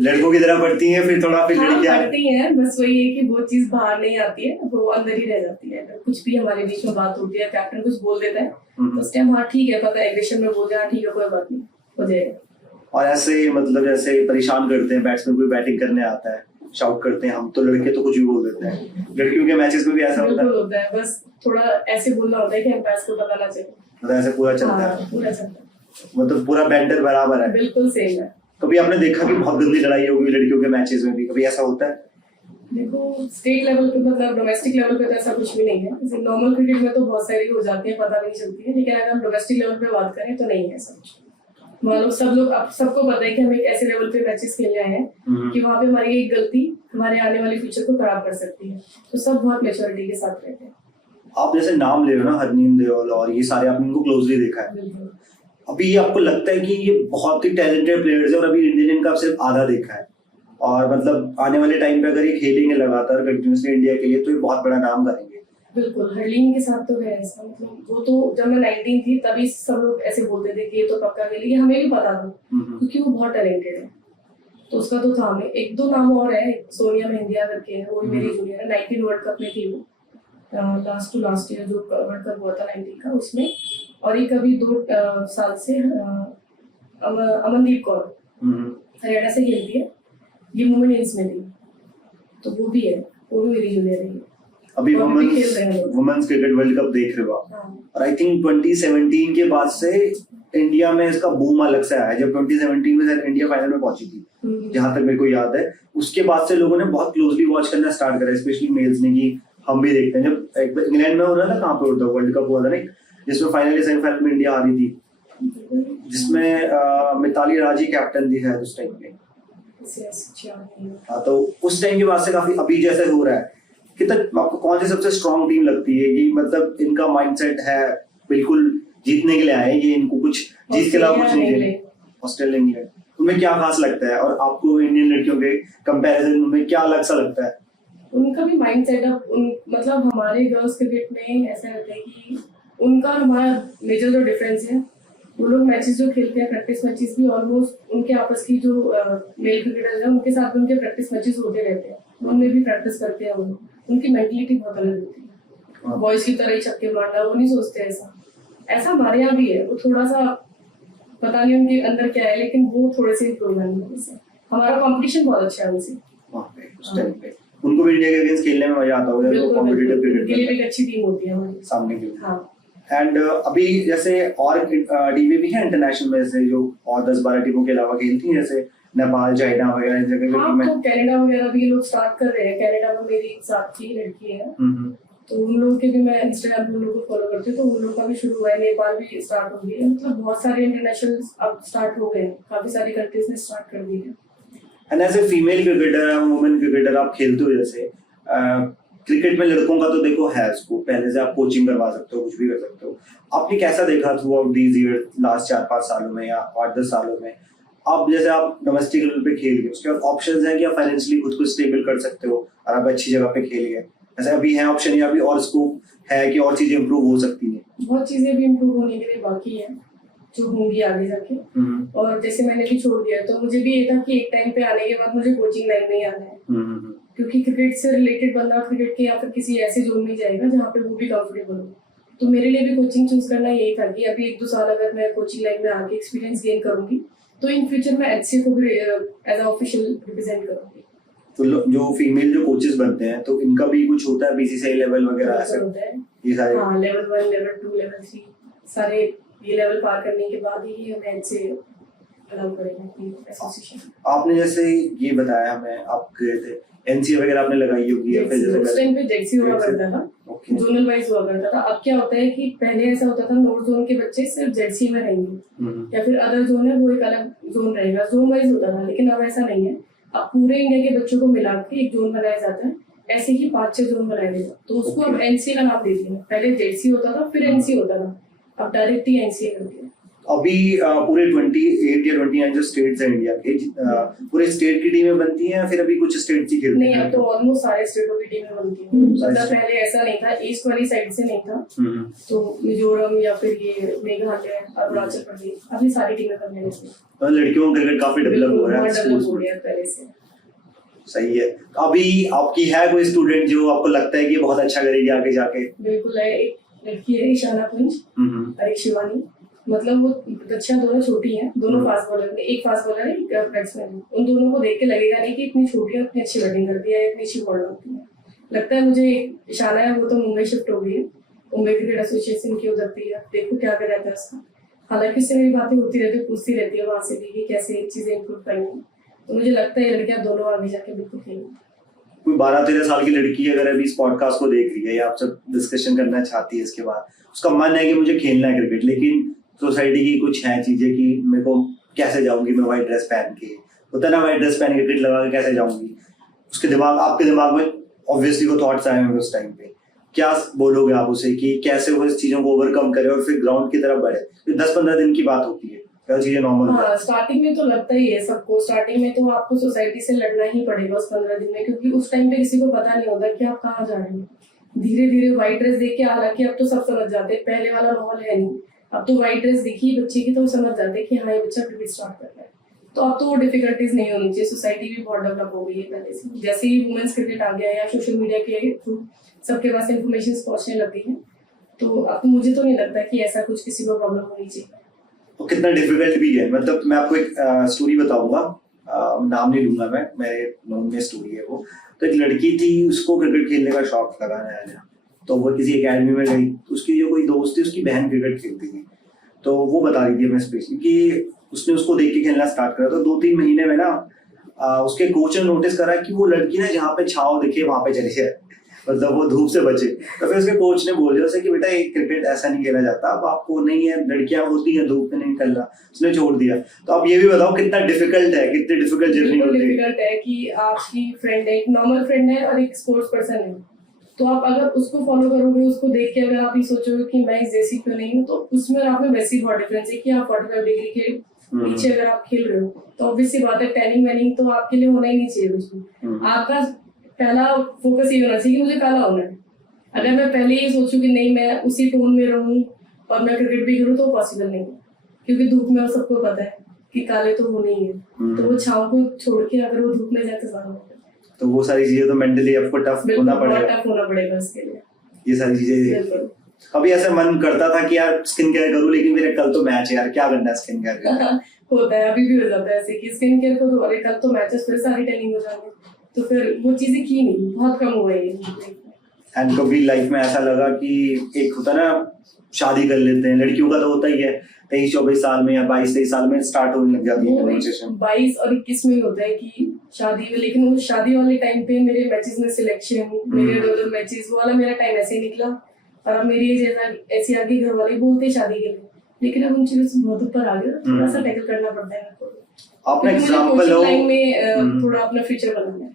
लड़कों की तरह पड़ती हैं फिर थोड़ा, फिर लड़कियां पड़ती हैं, बस वही है कि वो चीज बाहर नहीं आती है, वो अंदर ही रह जाती है। अगर कुछ भी हमारे बीच में बात होती है, कैप्टन कुछ बोल देता है तो उस टाइम हाँ ठीक है, पता है एग्रेशन में बोल जाए, ठीक है कोई बात नहीं, हो जाएगा। और ऐसे मतलब जैसे परेशान करते हैं बैट्समैन, कोई बैटिंग करने आता है शाउट करते हैं, हम तो लड़के तो कुछ भी बोल देते हैं, लड़कियों के मैचेस में भी ऐसा होता है, बस थोड़ा ऐसे बोलना होता है कि एम्पायर को पता ना चले, मतलब ऐसे पूरा चलता है, पूरा चलता है, मतलब पूरा बैंटर बराबर है, बिल्कुल सेम है। कभी आपने देखा कि बहुत गंदी लड़ाई होगी लड़कियों के मैचेस में भी, कभी ऐसा होता है? देखो स्टेट लेवल पे, मतलब डोमेस्टिक लेवल पे तो ऐसा कुछ भी नहीं है। जैसे नॉर्मल क्रिकेट में तो बहुत सारी हो जाती है, पता भी नहीं चलती है, लेकिन अगर हम डोमेस्टिक लेवल पे बात करें तो नहीं है ऐसा कुछ। मान लो सब लोग, अब सबको पता है कि हम एक ऐसे लेवल पे मैचेस खेलने आए हैं कि वहाँ पे हमारी एक गलती हमारे आने वाले फ्यूचर को खराब कर सकती है, तो सब बहुत मैच्योरिटी के साथ रहते हैं। आप जैसे नाम ले रहे हो ना, हरनीम देओल और ये सारे, आपने इनको क्लोजली देखा है, अभी आपको लगता है कि ये बहुत ही टैलेंटेड प्लेयर्स है और अभी इंडियन का सिर्फ आधा देखा है, और मतलब आने वाले टाइम पे अगर ये खेलेंगे लगातार कंटिन्यूसली इंडिया के लिए तो ये बहुत बड़ा नाम करेंगे? बिल्कुल, हरलीन के साथ तो है ऐसा, मतलब वो तो जब मैं 19 थी तभी सब लोग ऐसे बोलते थे कि ये तो पक्का खेलेगी, हमें भी पता था क्योंकि वो बहुत टैलेंटेड है, तो उसका तो था। हमें एक दो नाम और है, सोनिया मेहंदिया करके है, वो मेरी जूनियर है, 19 वर्ल्ड कप में थी वो, लास्ट ईयर जो वर्ल्ड कप हुआ था 19 का उसमें, और एक अभी 2 साल से अमनदीप कौर हरियाणा से खेलती है, ये वुमेन्स में थी, तो वो भी है, वो भी मेरी जूनियर है। अभी वुमेन्स क्रिकेट वर्ल्ड कप देख रहे हो आप, और आई थिंक 2017 के बाद से इंडिया में इसका बूम अलग से आया है। जब 2017 में इंडिया फाइनल में पहुंची थी, जहां तक मेरे को याद है, उसके बाद से लोगों ने बहुत क्लोजली वॉच करना स्टार्ट करा, स्पेशली मेल्स ने, कि हम भी देखते हैं। जब इंग्लैंड में हो रहा था, कहाँ पे होता वर्ल्ड कप हुआ था ना, जिसमें फाइनली सेमीफाइनल में इंडिया हारी थी, जिसमें मिताली राज ही कैप्टन थी शायद उस टाइम पे। हाँ, तो उस टाइम के बाद से काफी अभी जैसे हो रहा है, कि तक आपको कौन सी सबसे स्ट्रॉन्ग टीम लगती है कि मतलब इनका माइंडसेट है बिल्कुल जीतने के लिए आए, ये इनको कुछ जीत के अलावा कुछ नहीं खेले? ऑस्ट्रेलिया, इंग्लैंड, उनमें क्या खास लगता है, और आपको इंडियन लड़कियों के कंपैरिजन में क्या अलग सा लगता है? उनका भी माइंड सेटअप, मतलब हमारे गर्ल्स क्रिकेट में ऐसा रहता है कि उनका और हमारा मेजर जो डिफरेंस है, वो लोग मैचेस जो खेलते हैं, प्रैक्टिस मैचेस भी ऑलमोस्ट उनके आपस की जो मेल क्रिकेटर्स हैं उनके साथ उनके प्रैक्टिस मैचेस होते रहते हैं, उनमें भी प्रैक्टिस करते हैं वो लोग। उनकी मेंटलिटी बहुत अलग होती है, बॉयज की तरह ही छक्के मारना वो नहीं सोचते। ऐसा हमारे यहाँ भी है, वो थोड़ा सा पता नहीं उनके अंदर क्या है, लेकिन वो थोड़े से इम्प्रूव है उनसे। हमारा कंपटीशन बहुत अच्छा है उनसे, उनको भी इंडिया के अगेंस्ट खेलने में मजा आता होगा, वो कॉम्पिटिटिव क्रिकेट के लिए भी एक अच्छी टीम होती है हमारी सामने की। हाँ, एंड अभी जैसे और टीमें भी हैं इंटरनेशनल में से जो और 10-12 टीमों के अलावा खेलती हैं, जैसे नेपाल, चाइना वगैरह इस जगह की टीमें। तो कनाडा वगैरह भी लोग स्टार्ट कर रहे हैं। कनाडा में मेरी एक साथ की लड़की है, तो उन लोगों के भी मैं इंस्टाग्राम पे उन लोगों को फॉलो करती हूँ, तो उन लोगों का भी शुरू हुआ है। नेपाल भी स्टार्ट हो गई है, मतलब बहुत सारे इंटरनेशनल अब स्टार्ट हो गए हैं, काफी सारी कंट्रीज ने स्टार्ट कर दी है। And as a female cricketer, women cricketer आप खेलते हो, जैसे क्रिकेट में लड़कों का तो देखो है, उसको पहले से आप कोचिंग करवा सकते हो, कुछ भी कर सकते हो। आपने कैसा देखा through out these year, last 4-5 सालों में या 8-10 सालों में, अब जैसे आप डोमेस्टिक लेवल पे खेल गए, उसके बाद ऑप्शंस हैं कि आप फाइनेंशियली खुद को स्टेबल कर सकते हो और आप अच्छी जगह पे खेल गए, ऐसे अभी है ऑप्शन या अभी और स्कोप है कि और चीजें इंप्रूव हो सकती है? बहुत चीजें भी इंप्रूव होने के लिए बाकी है, जो होंगी आगे जाके। और जैसे मैंने भी छोड़ दिया, तो मुझे भी ये था कि एक टाइम पे आने के बाद मुझे कोचिंग लाइन में ही आना है, क्योंकि क्रिकेट से रिलेटेड बंदा क्रिकेट के या फिर किसी ऐसे जोन में जाएगा जहाँ पे वो भी कंफर्टेबल हो। तो मेरे लिए भी कोचिंग चूज करना यही था कि अभी 1-2 साल अगर मैं कोचिंग लाइन में आके एक्सपीरियंस गेन करूंगी, तो इन फ्यूचर में एचसीए को भी एज ऑफिशियल रिप्रेजेंट करूंगी। तो जो फीमेल जो कोचेस बनते हैं, तो इनका भी कुछ होता है बीसीसीआई लेवल वगैरह ऐसा होता है? ये सारे, हाँ, लेवल 1, लेवल 2, लेवल 3 सारे ये लेवल पार करने के बाद ही हमें एनसीए अलाउ करेंगे एसोसिएशन। आपने जैसे ये बताया हमें, आप गए थे एनसीए वगैरह आपने लगाई होगी या फिर जैसे उस टाइम पे जेडसी हुआ करता था, जोनल वाइज हुआ करता था। अब क्या होता है कि पहले ऐसा होता था नॉर्थ जोन के बच्चे सिर्फ जेडसी में रहेंगे या फिर अदर जोन है वो एक अलग जोन रहेगा, जोन वाइज होता था। लेकिन अब ऐसा नहीं है, अब पूरे इंडिया के बच्चों को मिला के एक जोन बनाया जाता है, ऐसे ही 5-6 जोन बनाए गए। तो उसको अब एनसीए का नाम दे दिया। पहले जेडसी होता था फिर एनसीए होता था, अब डायरेक्ट ही एनसीए कर दिया। अभी पूरे 28 या 29 जो स्टेट्स हैं इंडिया के, पूरे स्टेट की टीमें बनती हैं या फिर अभी कुछ स्टेट्स ही खेलते हैं? नहीं, अब तो ऑलमोस्ट सारे स्टेटों की टीमें बनती हैं। मतलब पहले ऐसा नहीं था, ईस्ट वाली साइड से नहीं था, तो मिजोरम या फिर ये मेघालय, अरुणाचल प्रदेश, अभी सारी टीमें करने लगी। तो लड़कियों का क्रिकेट काफी डेवलप हो रहा है, डेवलप हो गया पहले से। सही है। अभी आपकी है कोई स्टूडेंट जो आपको लगता है कि बहुत अच्छा करेगी आगे जाके? बिल्कुल है, एक लड़की है ईशाना कुंज और एक शिवानी। मतलब वो दक्षा दोनों छोटी हैं, दोनों फास्ट बॉलर में, एक फास्ट बॉलर है एक बैट्समैन है। उन दोनों को देख के लगेगा नहीं कि इतनी छोटी है इतनी अच्छी बैटिंग करती है, इतनी अच्छी बॉल होती है। लगता है मुझे ईशाना है वो तो मुंबई शिफ्ट हो गई है, मुंबई क्रिकेट एसोसिएशन की उधर थी। देखो क्या कर रहता है उसका। हालांकि उससे मेरी बातें होती रहती है, पूछती रहती है वहां से भी कि कैसे चीजें इम्प्रूव करनी। तो मुझे लगता है लड़कियां दोनों आगे जाके बिल्कुल खेलेंगी। कोई 12-13 साल की लड़की अगर अभी इस पॉडकास्ट को देख रही है या आपसे डिस्कशन करना चाहती है, इसके बाद उसका मन है कि मुझे खेलना है क्रिकेट, लेकिन सोसाइटी की कुछ है चीजें कि मेरे को कैसे जाऊंगी मैं व्हाइट ड्रेस पहन के, होता ना व्हाइट ड्रेस पहन के क्रिकेट लगा के कैसे जाऊंगी, उसके दिमाग आपके दिमाग में ऑब्वियसली वो थॉट्स आए होंगे उस टाइम पे। क्या बोलोगे आप उसे कि कैसे वो इस चीजों को ओवरकम करे और फिर ग्राउंड की तरफ बढ़े? 10-15 दिन की बात होती है, क्या चीजें नॉर्मल? हाँ, स्टार्टिंग में तो लगता ही है सबको। स्टार्टिंग में तो आपको सोसाइटी से लड़ना ही पड़ेगा उस 15 दिन में, क्योंकि उस टाइम पे किसी को पता नहीं होता कि आप कहाँ जा रहे हो। धीरे धीरे व्हाइट ड्रेस देख के, हालांकि अब तो सब समझ जाते हैं, पहले वाला माहौल है नहीं। अब तो व्हाइट ड्रेस दिखी बच्चे की तो समझ जाते हैं कि हाँ ये बच्चा क्रिकेट स्टार्ट कर रहा है। तो अब तो वो डिफिकल्टीज नहीं होनी चाहिए। सोसाइटी भी बहुत डेवलप हो गई है पहले से। जैसे ही वुमेन्स क्रिकेट आ गया या सोशल मीडिया के थ्रू सबके पास इन्फॉर्मेशन पहुंचने लगी है, तो अब मुझे तो नहीं लगता कि ऐसा कुछ किसी को प्रॉब्लम होनी चाहिए। तो कितना डिफिकल्ट भी है, मतलब मैं आपको एक स्टोरी बताऊंगा, नाम नहीं लूंगा मैं, मेरे नोन में स्टोरी है वो। तो एक लड़की थी, उसको क्रिकेट खेलने का शौक लगा नया, तो वो किसी एकेडमी में गई। उसकी जो कोई दोस्त थी उसकी बहन क्रिकेट खेलती थी, तो वो बता रही थी हमें स्पेशली कि उसने उसको देख के खेलना स्टार्ट करा। तो 2-3 महीने में ना उसके कोच ने नोटिस करा कि वो लड़की ना जहाँ पे छाव दिखे वहां पे चली जाए, मतलब वो धूप से बचे। तो फिर उसके कोच ने बोल दिया उसे कि बेटा ये क्रिकेट ऐसा नहीं खेला जाता, अब आपको नहीं है, लड़कियां होती हैं धूप में नहीं निकलना। उसने छोड़ दिया। तो आप ये भी बताओ कितना डिफिकल्ट है, कितनी डिफिकल्ट जर्नी होती है। डिफिकल्ट है कि आपकी फ्रेंड है, एक नॉर्मल फ्रेंड है और एक स्पोर्ट्स पर्सन है, तो आप अगर उसको फॉलो करोगे, उसको देख के अगर आप ये सोचोगे कि मैं इस जैसी क्यों नहीं हूँ, तो उसमें और आप में वैसी बहुत डिफरेंस है कि आप 45 डिग्री के नीचे अगर आप खेल रहे हो, तो ऑब्वियसली बात है टैनिंग वैनिंग तो आपके लिए होना ही नहीं चाहिए उसमें। आपका पहला फोकस ये होना चाहिए कि मुझे काला होना है। अगर मैं पहले ये सोचूं कि नहीं मैं उसी टोन में रहूं और मैं क्रिकेट भी करूं, तो पॉसिबल नहीं है, क्योंकि धूप में सबको पता है कि काले तो होने ही है। तो वो छाव को छोड़ के अगर वो धूप में जाए तो ज्यादा होता है। तो वो सारी चीजें तो मेंटली आपको टफ होना पड़ेगा, टफ होना पड़ेगा उसके लिए। ये सारी चीजें कभी ऐसा मन करता था कि यार स्किन केयर करूं, लेकिन मेरे कल तो मैच है यार, क्या करना है स्किन केयर का? होता है, अभी भी हो जाता है ऐसे कि स्किन केयर करो, अरे कल तो मैचेस, फिर सारी टैनिंग हो जाएंगे। तो फिर वो चीजें की नहीं, बहुत कम हुआ है। एंड कभी लाइफ में ऐसा लगा कि एक होता ना शादी कर लेते हैं, लड़कियों का तो होता ही है 23-24 साल में या 22-23 साल में स्टार्ट होने लग जाती है कन्वर्सेशन। 22 और 21 में ही होता है कि शादी में। लेकिन वो शादी वाले टाइम पे मेरे मैचेस में सिलेक्शन, मेरे दो मैचेस, वो वाला मेरा टाइम ऐसे ही निकला। और अब मेरी एज ऐसी आ गई, घर वाले बोलते शादी के लिए, लेकिन अब उन चीजों से बहुत ऊपर आ गया, थोड़ा सा टैकल करना पड़ता है मेरे को। आप एग्जांपल हो लाइन में थोड़ा अपना फ्यूचर बनाना है।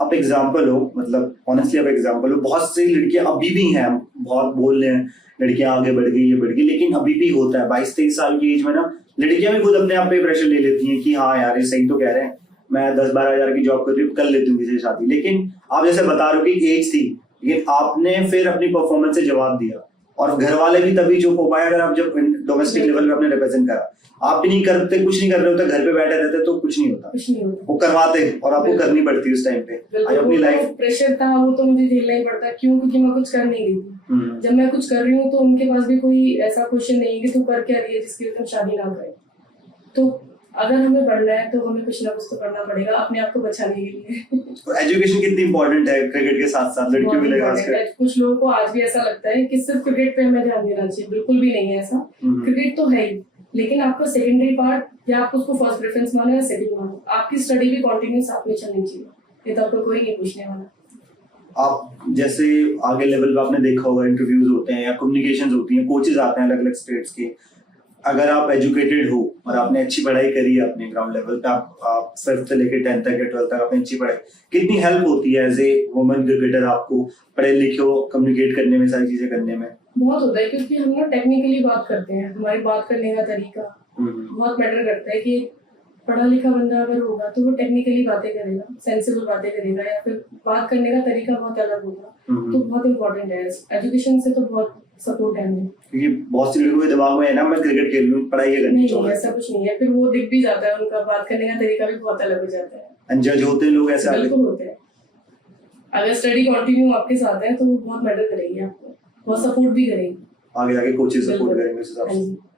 आप एग्जांपल हो, मतलब ऑनेस्टली आप एग्जांपल हो। बहुत सी लड़कियां अभी भी हैं, बहुत बोल रहे हैं लड़कियां आगे बढ़ गई, ये बढ़ गई, लेकिन अभी भी होता है 22-23 साल की एज में ना लड़कियां भी खुद अपने आप पे प्रेशर ले लेती हैं कि हाँ यार ये सही तो कह रहे हैं, मैं 10-12 हजार की जॉब कर रही हूँ, कर लेती हूँ किसी से शादी। लेकिन आप जैसे बता रहे हो कि एज थी, लेकिन आपने फिर अपनी परफॉर्मेंस से जवाब दिया और घर वाले भी तभी चुप हो पाए अगर आप जब डोमेस्टिक लेवल पे आपने रिप्रेजेंट करा। आप भी नहीं करते, कुछ नहीं कर रहे होते, घर पे बैठे रहते तो कुछ नहीं होता, वो करवाते और आपको करनी पड़ती उस टाइम पे। अपनी लाइफ प्रेशर था वो तो मुझे झेलना ही पड़ता। क्यों? क्योंकि मैं कुछ कर नहीं रही। जब मैं कुछ कर रही हूँ तो उनके पास भी कोई ऐसा क्वेश्चन नहीं है कि तू कर क्या रही है जिसकी तुम शादी ना करे। तो अगर हमें बढ़ना है तो हमें कुछ ना कुछ तो करना पड़ेगा अपने आप को बचाने के लिए। एजुकेशन कितनी इंपॉर्टेंट है क्रिकेट के साथ साथ लड़कियों के लिए खासकर? कुछ लोगों को आज भी ऐसा लगता है कि सिर्फ क्रिकेट पे हमें ध्यान देना चाहिए, बिल्कुल भी नहीं है ऐसा। क्रिकेट तो है ही, लेकिन आपका सेकेंडरी पार्ट या आप उसको फर्स्ट प्रेफरेंस मानो या सेकंड मानो, आपकी स्टडी भी कंटिन्यू साथ में चलनी चाहिए, ये तो आपको कोई नहीं पूछने वाला। आप जैसे आगे लेवल पे आपने देखा होगा इंटरव्यूज होते हैं या कम्युनिकेशंस होती हैं, कोचेज आते हैं अलग अलग स्टेट्स के। अगर आप एजुकेटेड हो और आपने अच्छी पढ़ाई करी है अपने ग्राउंड लेवल पे, आप 5th से लेकर 10th तक या 12th तक आपने अच्छी पढ़ाई, कितनी हेल्प होती है एज ए वुमन क्रिकेटर आपको पढ़े लिखे हो कम्युनिकेट करने में, सारी चीजें करने में? बहुत होता है, क्योंकि हम लोग टेक्निकली बात करते हैं, हमारी बात करने का तरीका बहुत मैटर करता है। कि पढ़ा लिखा बंदा अगर होगा तो वो टेक्निकली बातें करेगा, सेंसिबल बातें करेगा, या फिर बात करने का तरीका बहुत अलग होगा, तो बहुत इंपॉर्टेंट है। एजुकेशन से तो बहुत सपोर्ट है हमें, क्योंकि बहुत सी लड़कियों के दिमाग में है ना मैं क्रिकेट खेल लूं, पढ़ाई करनी नहीं, ऐसा कुछ नहीं है। फिर वो दिख भी जाता है, उनका बात करने का तरीका भी बहुत अलग हो जाता है। जज होते हैं लोग ऐसे? बिल्कुल होते हैं। अगर स्टडी कंटिन्यू आपके साथ है तो वो बहुत मैटर करेगी, आपको बहुत सपोर्ट भी करेगी, आगे जाके कोचेस सपोर्ट करेंगे इस हिसाब से।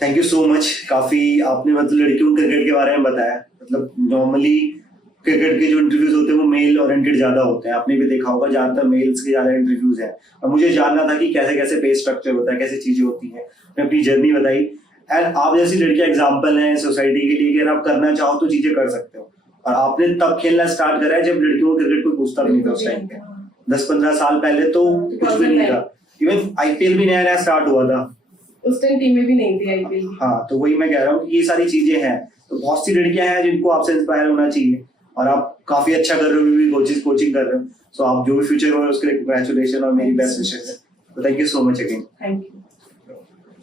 Thank you so much. काफी आपने मतलब लड़कियों को क्रिकेट के बारे में बताया। मतलब नॉर्मली क्रिकेट के जो इंटरव्यूज होते हैं वो मेल ओरिएंटेड ज्यादा होते हैं, आपने भी देखा होगा ज्यादातर मेल्स के ज्यादा इंटरव्यूज हैं। और मुझे जानना था कि कैसे कैसे पे स्ट्रक्चर होता है, कैसे चीजें होती हैं। मैं अपनी जर्नी बताई एंड आप जैसी लड़कियां एग्जाम्पल हैं सोसाइटी के लिए कि अगर आप करना चाहो तो चीजें कर सकते हो। और आपने तब खेलना स्टार्ट करा है जब लड़कियों को क्रिकेट कोई पूछता भी नहीं था उस टाइम पे। 10-15 साल पहले तो कुछ भी नहीं था, इवन आईपीएल भी नया नया स्टार्ट हुआ था उस टाइम, टीमें भी नहीं थी आईपीएल की। हाँ, तो वही मैं कह रहा हूँ कि ये सारी चीजें हैं, तो बहुत सी लड़कियां हैं जिनको आपसे इंस्पायर होना चाहिए। और आप काफी अच्छा कर रहे हो, कोचिंग कर रहे हो, सो आप जो भी फ्यूचर हो उसके लिए कंग्रेचुलेशन और मेरी बेस्ट विशेस है। Thank you so much again. Thank you.